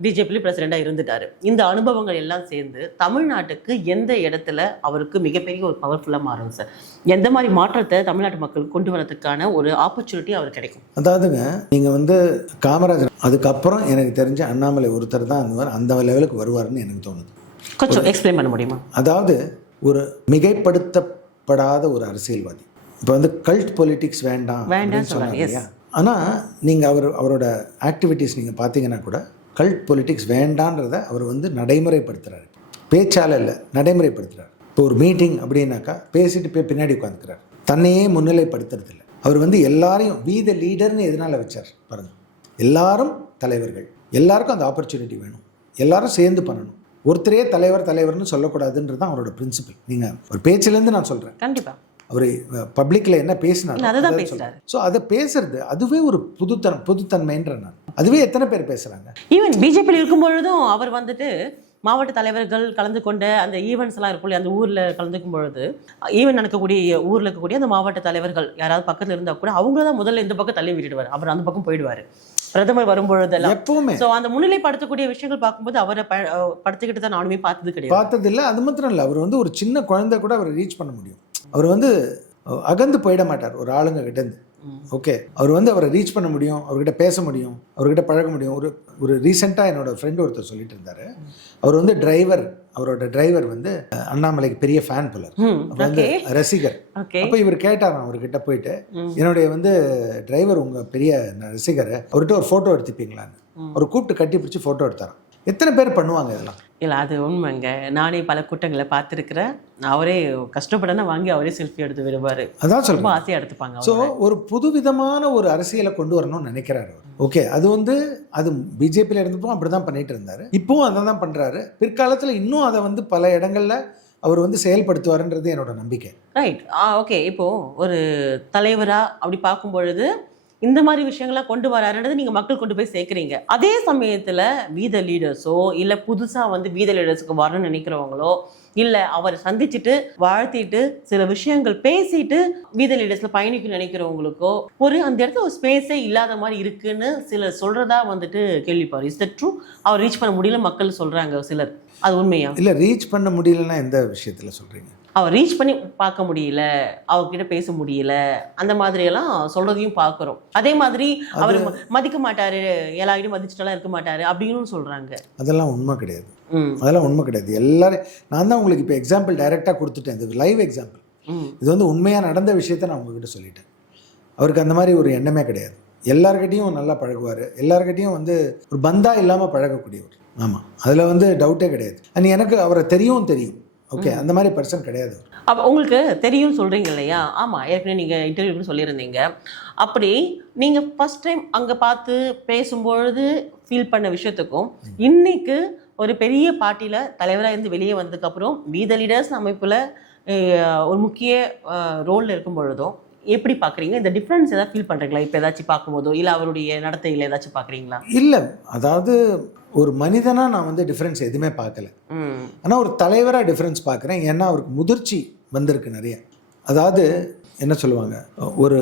பிஜேபியில் பிரசிடெண்டாக இருந்துட்டாரு. இந்த அனுபவங்கள் எல்லாம் சேர்ந்து தமிழ்நாட்டுக்கு எந்த இடத்துல அவருக்கு மிகப்பெரிய ஒரு பவர்ஃபுல்லாக மாறும் சார்? எந்த மாதிரி மாற்றத்தை தமிழ்நாட்டு மக்கள் கொண்டு வரதுக்கான ஒரு ஆப்பர்ச்சுனிட்டி அவர் கிடைக்கும்? அதாவதுங்க, நீங்கள் வந்து காமராஜர் அதுக்கப்புறம் எனக்கு தெரிஞ்ச அண்ணாமலை ஒருத்தர் தான் அந்த லெவலுக்கு வருவார்னு எனக்கு தோணுது. கொஞ்சம் எக்ஸ்பிளைன் பண்ண முடியுமா? அதாவது ஒரு மிகைப்படுத்தப்படாத ஒரு அரசியல்வாதி. இப்போ வந்து கல்ட் பொலிட்டிக்ஸ் வேண்டாம் சொன்னாங்க இல்லையா? ஆனால் நீங்கள் அவரோட ஆக்டிவிட்டீஸ் நீங்கள் பார்த்தீங்கன்னா கூட கல்ட் பொலிட்டிக்ஸ் வேண்டான்றதை அவர் வந்து நடைமுறைப்படுத்துகிறாரு. பேச்சால் இல்லை, நடைமுறைப்படுத்துகிறார். இப்போ ஒரு மீட்டிங் அப்படின்னாக்கா பேசிட்டு போய் பின்னாடி உட்காந்துக்கிறார். தன்னையே முன்னிலைப்படுத்துறது இல்லை. அவர் வந்து எல்லாரையும் த லீடர்னு எதனால் வச்சார் பாருங்கள். எல்லாரும் தலைவர்கள், எல்லாருக்கும் அந்த ஆப்பர்ச்சுனிட்டி வேணும், எல்லாரும் சேர்ந்து பண்ணணும். ஒருத்தரே தலைவர்னு சொல்லக்கூடாதுன்றது தான் அவரோட பிரின்சிபல். நீங்கள் ஒரு பேச்சிலேருந்து நான் சொல்கிறேன். கண்டிப்பாக அவர் பப்ளிக்கில் என்ன பேசினாலும் அதுதான் பேசுறாரு. ஸோ அதை பேசுறது அதுவே ஒரு புதுத்தன்மைன்ற நான் அதுவே எத்தனை பேர் பேசுகிறாங்க. ஈவன் பிஜேபியில் இருக்கும் பொழுதும் அவர் வந்துட்டு மாவட்ட தலைவர்கள் கலந்து கொண்ட அந்த ஈவெண்ட்ஸ் எல்லாம் இருக்கும், அந்த ஊரில் கலந்துக்கும் பொழுது ஈவெண்ட் நடக்கக்கூடிய ஊரில் இருக்கக்கூடிய அந்த மாவட்ட தலைவர்கள் யாராவது பக்கத்தில் இருந்தால் கூட அவங்க தான் முதல்ல இந்த பக்கம் தள்ளி விட்டுடுவார், அவர் அந்த பக்கம் போயிடுவார் பிரதமர் வரும்பொழுதெல்லாம் எப்பவுமே. ஸோ அந்த முன்னிலைப்படுத்தக்கூடிய விஷயங்கள் பார்க்கும்போது அவரை படுத்துக்கிட்டு தான் நானுமே பார்த்தது இல்லை. அது மாத்திரம் இல்லை, அவர் வந்து ஒரு சின்ன குழந்தை கூட அவரை ரீச் பண்ண முடியும். அவர் வந்து அகந்து போயிட மாட்டார் ஒரு ஆளுங்க கிட்டேருந்து. ஓகே, அவர் வந்து அவரை ரீச் பண்ண முடியும், அவர்கிட்ட பேச முடியும், அவர்கிட்ட பழக முடியும். ஒரு ரீசெண்டாக என்னோட ஃப்ரெண்டு ஒருத்தர் சொல்லிட்டு இருந்தார். அவர் வந்து அவரோட டிரைவர் வந்து அண்ணாமலைக்கு பெரிய ஃபேன் போல, அவர் வந்து ரசிகர். அப்போ இவர் கேட்டாராம் அவர்கிட்ட போயிட்டு, என்னுடைய வந்து டிரைவர் உங்கள் பெரிய ரசிகர், அவர்கிட்ட ஒரு ஃபோட்டோ எடுத்துப்பீங்களான்னு. அவர் கூப்பிட்டு கட்டி பிடிச்சி ஃபோட்டோ எடுத்தாராம். எத்தனை பேர் பண்ணுவாங்க இதெல்லாம்? இல்லை, அது உண்மைங்க. நானே பல கூட்டங்களை பார்த்துருக்கிறேன். அவரே கஷ்டப்படனா வாங்கி அவரே செல்ஃபி எடுத்து விடுவார். அதான் ரொம்ப ஆசையாக எடுத்துப்பாங்க. ஸோ ஒரு புதுவிதமான ஒரு அரசியலை கொண்டு வரணும்னு நினைக்கிறாரு அவர். ஓகே, அது பிஜேபியில் இருந்தப்போ அப்படி தான் பண்ணிட்டு இருந்தார். இப்போவும் அதை தான் பண்ணுறாரு. பிற்காலத்தில் இன்னும் அதை வந்து பல இடங்களில் அவர் வந்து செயல்படுத்துவாருன்றது என்னோட நம்பிக்கை. ரைட். ஓகே, இப்போது ஒரு தலைவராக அப்படி பார்க்கும் பொழுது இந்த மாதிரி விஷயங்கள்லாம் கொண்டு வராருன்றது நீங்கள் மக்கள் கொண்டு போய் சேர்க்குறீங்க. அதே சமயத்தில் வீத லீடர்ஸோ இல்லை புதுசாக வந்து வீத லீடர்ஸுக்கு வரணும்னு நினைக்கிறவங்களோ இல்லை அவரை சந்திச்சுட்டு வாழ்த்திட்டு சில விஷயங்கள் பேசிட்டு வீத லீடர்ஸில் பயணிக்கணும்னு நினைக்கிறவங்களுக்கோ அந்த இடத்துல ஒரு ஸ்பேஸே இல்லாத மாதிரி இருக்குன்னு சிலர் சொல்கிறதா வந்துட்டு கேள்விப்பாரு. Is that true? அவர் ரீச் பண்ண முடியல மக்கள் சொல்கிறாங்க சிலர். அது உண்மையா? இல்லை, ரீச் பண்ண முடியலன்னா எந்த விஷயத்தில் சொல்கிறீங்க? அவர் ரீச் பண்ணி பார்க்க முடியல, அவர்கிட்ட பேச முடியல, அந்த மாதிரியெல்லாம் சொல்கிறதையும் பார்க்குறோம். அதே மாதிரி அவர் மதிக்க மாட்டார், எல்லாரையும் மதிச்சுட்டெல்லாம் இருக்க மாட்டார் அப்படின்னு சொல்கிறாங்க. அதெல்லாம் உண்மை கிடையாது. அதெல்லாம் உண்மை கிடையாது. எல்லாரும் நான் தான் உங்களுக்கு இப்போ எக்ஸாம்பிள் டைரெக்டாக கொடுத்துட்டேன். இது லைவ் எக்ஸாம்பிள். இது வந்து உண்மையாக நடந்த விஷயத்த நான் உங்ககிட்ட சொல்லிட்டேன். அவருக்கு அந்த மாதிரி ஒரு எண்ணமே கிடையாது. எல்லார்கிட்டையும் நல்லா பழகுவார், எல்லார்கிட்டையும் வந்து ஒரு பந்தா இல்லாமல் பழகக்கூடியவர். ஆமாம், அதில் வந்து டவுட்டே கிடையாது. எனக்கு அவரை தெரியும். ஓகே, அந்த மாதிரி பர்சன் கிடையாது. அப்போ உங்களுக்கு தெரியும்னு சொல்கிறீங்க இல்லையா? ஆமாம், ஏற்கனவே நீங்கள் இன்டர்வியூ சொல்லியிருந்தீங்க. அப்படி நீங்கள் ஃபஸ்ட் டைம் அங்கே பார்த்து பேசும்பொழுது ஃபீல் பண்ண விஷயத்துக்கும் இன்னைக்கு ஒரு பெரிய பார்ட்டியில் தலைவராக இருந்து வெளியே வந்ததுக்கப்புறம் வீத லீடர்ஸ் அமைப்பில் ஒரு முக்கிய ரோலில் இருக்கும் பொழுதும் எப்படி பார்க்குறீங்க? இந்த டிஃப்ரென்ஸ் ஏதாவது ஃபீல் பண்ணுறீங்களா? இப்போ ஏதாச்சும் பார்க்கும்போதோ இல்லை அவருடைய நடத்தையில் ஏதாச்சும் பார்க்குறீங்களா? இல்லை, அதாவது ஒரு மனிதனாக நான் வந்து டிஃப்ரென்ஸ் எதுவுமே பார்க்கல. ஆனால் ஒரு தலைவராக டிஃப்ரென்ஸ் பார்க்குறேன். ஏன்னா அவருக்கு முதிர்ச்சி வந்திருக்கு நிறைய. அதாவது என்ன சொல்லுவாங்க, ஒரு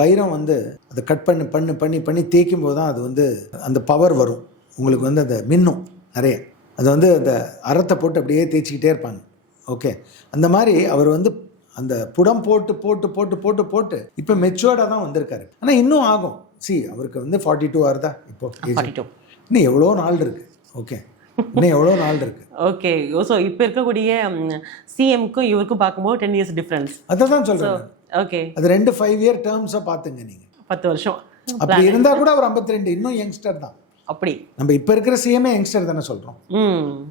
வைரம் வந்து அதை கட் பண்ணி தேய்க்கும் போது தான் அது வந்து அந்த பவர் வரும் உங்களுக்கு, வந்து அந்த மின்னும் நிறைய. அது வந்து அந்த அறத்தை போட்டு அப்படியே தேய்ச்சிக்கிட்டே இருப்பாங்க. ஓகே, அந்த மாதிரி அவர் வந்து அந்த புடம் போட்டு இப்போ மெச்சுவர்டாக தான் வந்திருக்காரு. ஆனால் இன்னும் ஆகும். அவருக்கு வந்து 42 ஆகுதா இப்போ? இன்னும் எவ்வளோ நாள் இருக்குது. ஓகே, இன்னும் எவ்வளோ நாள் இருக்குது. ஓகே, ஸோ இப்போ இருக்கக்கூடிய சிஎம்க்கும் இவருக்கும் பார்க்கும்போது 10 இயர்ஸ் டிஃப்ரென்ஸ். அதை தான் சொல்கிறேன். ஓகே, அது 2 5 இயர் டேர்ம்ஸாக பார்த்துங்க நீங்கள். 10 வருஷம் அப்படி இருந்தால் கூட அவர் 52, இன்னும் யங்ஸ்டர் தான். அப்படி நம்ம இப்போ இருக்கிற சிஎம்ஏ யங்ஸ்டர் தானே சொல்கிறோம்.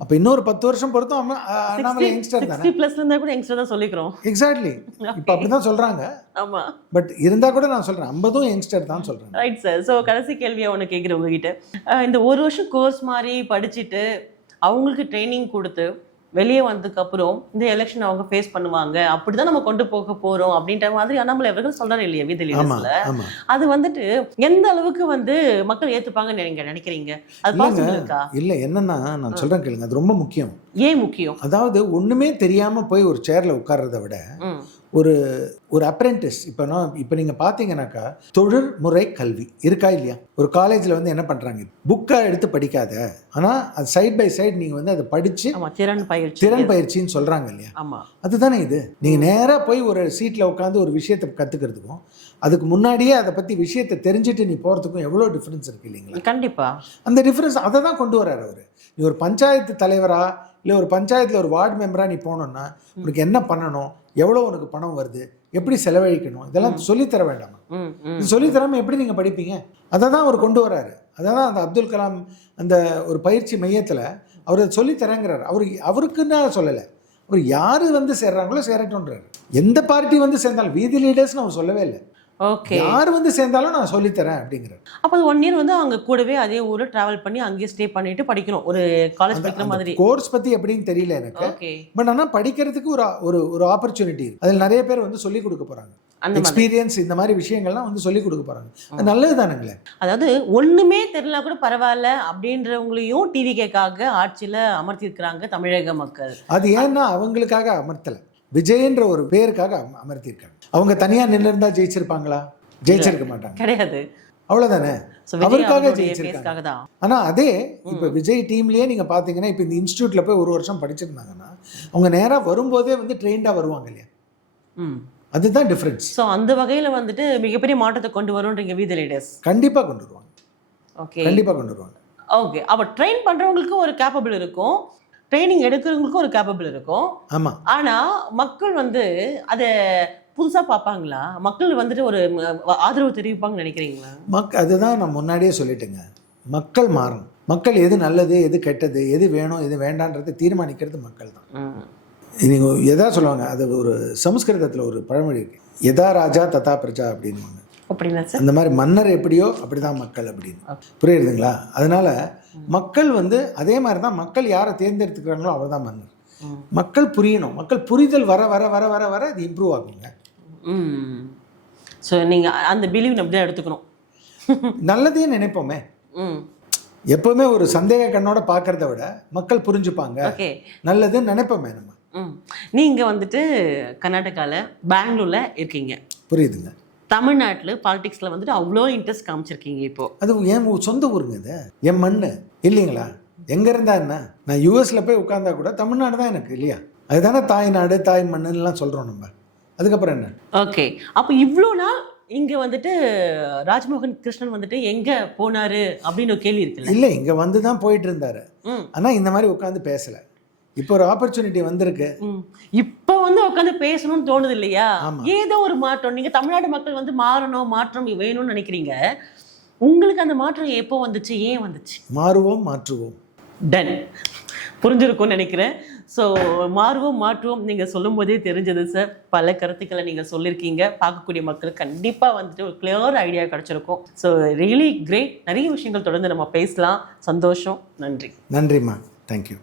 அப்போ இன்னொரு 10 வருஷம் பொறுத்தும் அண்ணாமலை யங்ஸ்டர் தானே. 60+ இருந்தால் கூட யங்ஸ்டர் தான் சொல்லிக்கிறோம். எக்ஸாக்ட்லி, இப்போ அப்படி தான் சொல்கிறாங்க. ஆமாம், பட் இருந்தால் கூட நான் சொல்கிறேன் 50 யங்ஸ்டர் தான் சொல்கிறேன். Right sir. ஸோ கடைசி கேள்வியாக ஒன்று கேட்குறேன் உங்ககிட்ட. இந்த ஒரு வருஷம் கோர்ஸ் மாதிரி படிச்சுட்டு அவங்களுக்கு ட்ரைனிங் கொடுத்து வெளியே வந்ததுக்கப்புறம் இந்த எலெக்ஷன் அவங்க ஃபேஸ் பண்ணுவாங்க, அப்படிதான் நம்ம கொண்டு போக போகிறோம் அப்படின்ற மாதிரி அண்ணாமலை அவர்கள் சொல்கிறாரு இல்லையா வீத லீடர்ஸ்ல? அது வந்துட்டு எந்த அளவுக்கு வந்து மக்கள் ஏற்றுப்பாங்கன்னு நீங்கள் நினைக்கிறீங்க? அது பாசிபிள் இருக்கா? இல்லை, என்னன்னா நான் சொல்கிறேன் கேளுங்க, அது ரொம்ப முக்கியம். ஏன் முக்கியம்? அதாவது ஒன்றுமே தெரியாமல் போய் ஒரு சேரில் உட்கார்றத விட ஒரு ஒரு அப்ரெண்டிஸ் இப்போ நீங்கள் பார்த்தீங்கன்னாக்கா தொழில்முறை கல்வி இருக்கா இல்லையா? ஒரு காலேஜில் வந்து என்ன பண்ணுறாங்க, புக்கை எடுத்து படிக்காத, ஆனால் அது சைட் பை சைடு நீங்கள் வந்து அதை படித்து திறன் பயிற்சின்னு சொல்கிறாங்க இல்லையா? அதுதானே இது. நீங்கள் நேராக போய் ஒரு சீட்டில் உட்காந்து ஒரு விஷயத்தை கற்றுக்கிறதுக்கும் அதுக்கு முன்னாடியே அதை பற்றி விஷயத்தை தெரிஞ்சுட்டு நீ போகிறதுக்கும் எவ்வளோ டிஃப்ரென்ஸ் இருக்குது இல்லைங்களா? கண்டிப்பாக அந்த டிஃப்ரென்ஸ் அதை தான் கொண்டு வர்றாரு அவர். நீ ஒரு பஞ்சாயத்து தலைவரா இல்லை ஒரு பஞ்சாயத்தில் ஒரு வார்டு மெம்பராக நீ போனோன்னா உனக்கு என்ன பண்ணணும், எவ்வளோ உனக்கு பணம் வருது, எப்படி செலவழிக்கணும், இதெல்லாம் சொல்லித்தர வேண்டாமா? இது சொல்லித்தராமல் எப்படி நீங்கள் படிப்பீங்க? அதை தான் அவர் கொண்டு வர்றாரு. அதை தான் அந்த அப்துல் கலாம் அந்த ஒரு பயிற்சி மையத்தில் அவர் சொல்லித்தரங்கிறார். அவருக்குன்னு சொல்லலை, அவர் யார் வந்து சேர்றாங்களோ சேரட்டும்ன்றாரு. எந்த பார்ட்டி வந்து சேர்ந்தாலும் வீதி லீடர்ஸ்னு அவர் சொல்லவே இல்லை. ஓகே, யார் வந்து சேர்ந்தாலும் நான் சொல்லித்தரேன் அப்படிங்கிறார். அப்போ 1 இயர் வந்து அவங்க கூடவே அதே ஊரில் ட்ராவல் பண்ணி அங்கேயே ஸ்டே பண்ணிட்டு படிக்கணும், ஒரு காலேஜ் படிக்கிற மாதிரி. கோர்ஸ் பற்றி எப்படின்னு தெரியல எனக்கு, பட் ஆனால் படிக்கிறதுக்கு ஒரு ஆப்பர்ச்சுனிட்டி இருக்கு. அதில் நிறைய பேர் வந்து சொல்லிக் கொடுக்க போகிறாங்க, எக்ஸ்பீரியன்ஸ் இந்த மாதிரி விஷயங்கள்லாம் வந்து சொல்லிக் கொடுக்க போகிறாங்க. அது நல்லது தானுங்களே. அதாவது ஒன்றுமே தெரியல கூட பரவாயில்ல அப்படின்றவங்களையும் டிவிகேக்காக ஆட்சியில் அமர்த்தியிருக்கிறாங்க தமிழக மக்கள். அது ஏன்னா அவங்களுக்காக அமர்த்தலை, விஜயன்ற ஒரு பேருக்காக அமர்த்தியிருக்காங்க. அவங்க தனியாக நின்று இருந்தா ஜெயிச்சிருப்பாங்களா? ஜெயிச்சிருக்க மாட்டாங்க, கிடையாது. அவ்வளோதானே, அவருக்காக ஜெயிச்சிருக்காங்க. ஆனால் அதே இப்போ விஜய் டீம்லேயே நீங்கள் பார்த்தீங்கன்னா இப்போ இந்த இன்ஸ்டியூட்டில் போய் 1 வருஷம் படிச்சிருந்தாங்கன்னா அவங்க நேராக வரும்போதே வந்து ட்ரெயின்டாக வருவாங்க இல்லையா? அதுதான் டிஃப்ரென்ஸ். ஸோ அந்த வகையில் வந்துட்டு மிகப்பெரிய மாற்றத்தை கொண்டு வரும்ன்றீங்க வீதி லீடர்ஸ்? கண்டிப்பாக கொண்டு வருவாங்க. ஓகே, கண்டிப்பாக கொண்டு வருவாங்க. ஓகே, அப்போ ட்ரெயின் பண்ணுறவங்களுக்கும் ஒரு கேப்பபிள் இருக்கும், ட்ரைனிங் எடுக்கிறவங்களுக்கும் ஒரு கேப்பபிள் இருக்கும். ஆமாம். ஆனால் மக்கள் வந்து அதை புதுசாக பார்ப்பாங்களா? மக்கள் வந்துட்டு ஒரு ஆதரவு தெரிவிப்பாங்கன்னு நினைக்கிறீங்களா? அதுதான் நான் முன்னாடியே சொல்லிட்டேங்க, மக்கள் மாறணும். மக்கள் எது நல்லது எது கெட்டது எது வேணும் எது வேண்டான்றதை தீர்மானிக்கிறது மக்கள் தான். நீங்கள் எதா சொல்லுவாங்க, அது ஒரு சமஸ்கிருதத்தில் ஒரு பழமொழி இருக்கு, எதா ராஜா ததா பிரஜா அப்படின்வாங்க. அந்த மாதிரி மன்னர் எப்படியோ அப்படிதான் மக்கள் அப்படின்னு. புரியுதுங்களா? அதனால மக்கள் வந்து அதே மாதிரி தான், மக்கள் யாரை தேர்ந்தெடுத்துக்கிறாங்களோ அவர் தான் மன்னர். மக்கள் புரியணும், மக்கள் புரிதல் வர வர வர வர வர அது இம்ப்ரூவ் ஆகுங்க. ஸோ நீங்கள் அந்த பிலீவ் அப்படியே எடுத்துக்கணும். நல்லதே நினைப்போமே, எப்பவுமே ஒரு சந்தேக கண்ணோட பார்க்கறத விட மக்கள் புரிஞ்சுப்பாங்க, நல்லதுன்னு நினைப்போமே நம்ம. நீங்கள் வந்துட்டு கர்நாடகாவில் பெங்களூரில் இருக்கீங்க, புரியுதுங்க. தமிழ்நாட்டில் பாலிடிக்ஸில் வந்துட்டு அவ்வளோ இன்ட்ரெஸ்ட் காமிச்சிருக்கீங்க. இப்போ அது என் சொந்த ஊருங்க, இது என் மண்ணு இல்லைங்களா? எங்கே இருந்தா என்ன, நான் யூஎஸில் போய் உட்காந்தா கூட தமிழ்நாடு தான் எனக்கு இல்லையா? அதுதானே தாய் நாடு தாய் மண்ணுலாம் சொல்கிறோம் நம்ம. அதுக்கப்புறம் என்ன? ஓகே, அப்போ இவ்வளோ நாள் இங்கே வந்துட்டு ராஜ்மோகன் கிருஷ்ணன் வந்துட்டு எங்கே போனார் அப்படின்னு ஒரு கேள்வி இருக்குல்ல? இல்லை, இங்கே வந்து தான் போயிட்டு இருந்தார், ஆனால் இந்த மாதிரி உட்காந்து பேசலை. இப்போ ஒரு ஆப்பர்ச்சுனிட்டி வந்திருக்கு, இப்போ வந்து உட்காந்து பேசணும்னு தோணுது இல்லையா? ஏதோ ஒரு மாற்றம், நீங்கள் தமிழ்நாடு மக்கள் வந்து மாறணும், மாற்றம் வேணும்னு நினைக்கிறீங்க. உங்களுக்கு அந்த மாற்றம் எப்போ வந்துச்சு, ஏன் வந்துச்சு? மாறுவோம் மாற்றுவோம். டன், புரிஞ்சிருக்கும்னு நினைக்கிறேன். ஸோ மாறுவோம் மாற்றுவோம் நீங்கள் சொல்லும் போதே தெரிஞ்சது சார். பல கருத்துக்களை நீங்கள் சொல்லியிருக்கீங்க, பார்க்கக்கூடிய மக்களுக்கு கண்டிப்பாக வந்துட்டு ஒரு கிளியர் ஐடியா கிடச்சிருக்கும். So really great. நிறைய விஷயங்கள் தொடர்ந்து நம்ம பேசலாம். சந்தோஷம். நன்றி. நன்றிம்மா, தேங்க்யூ.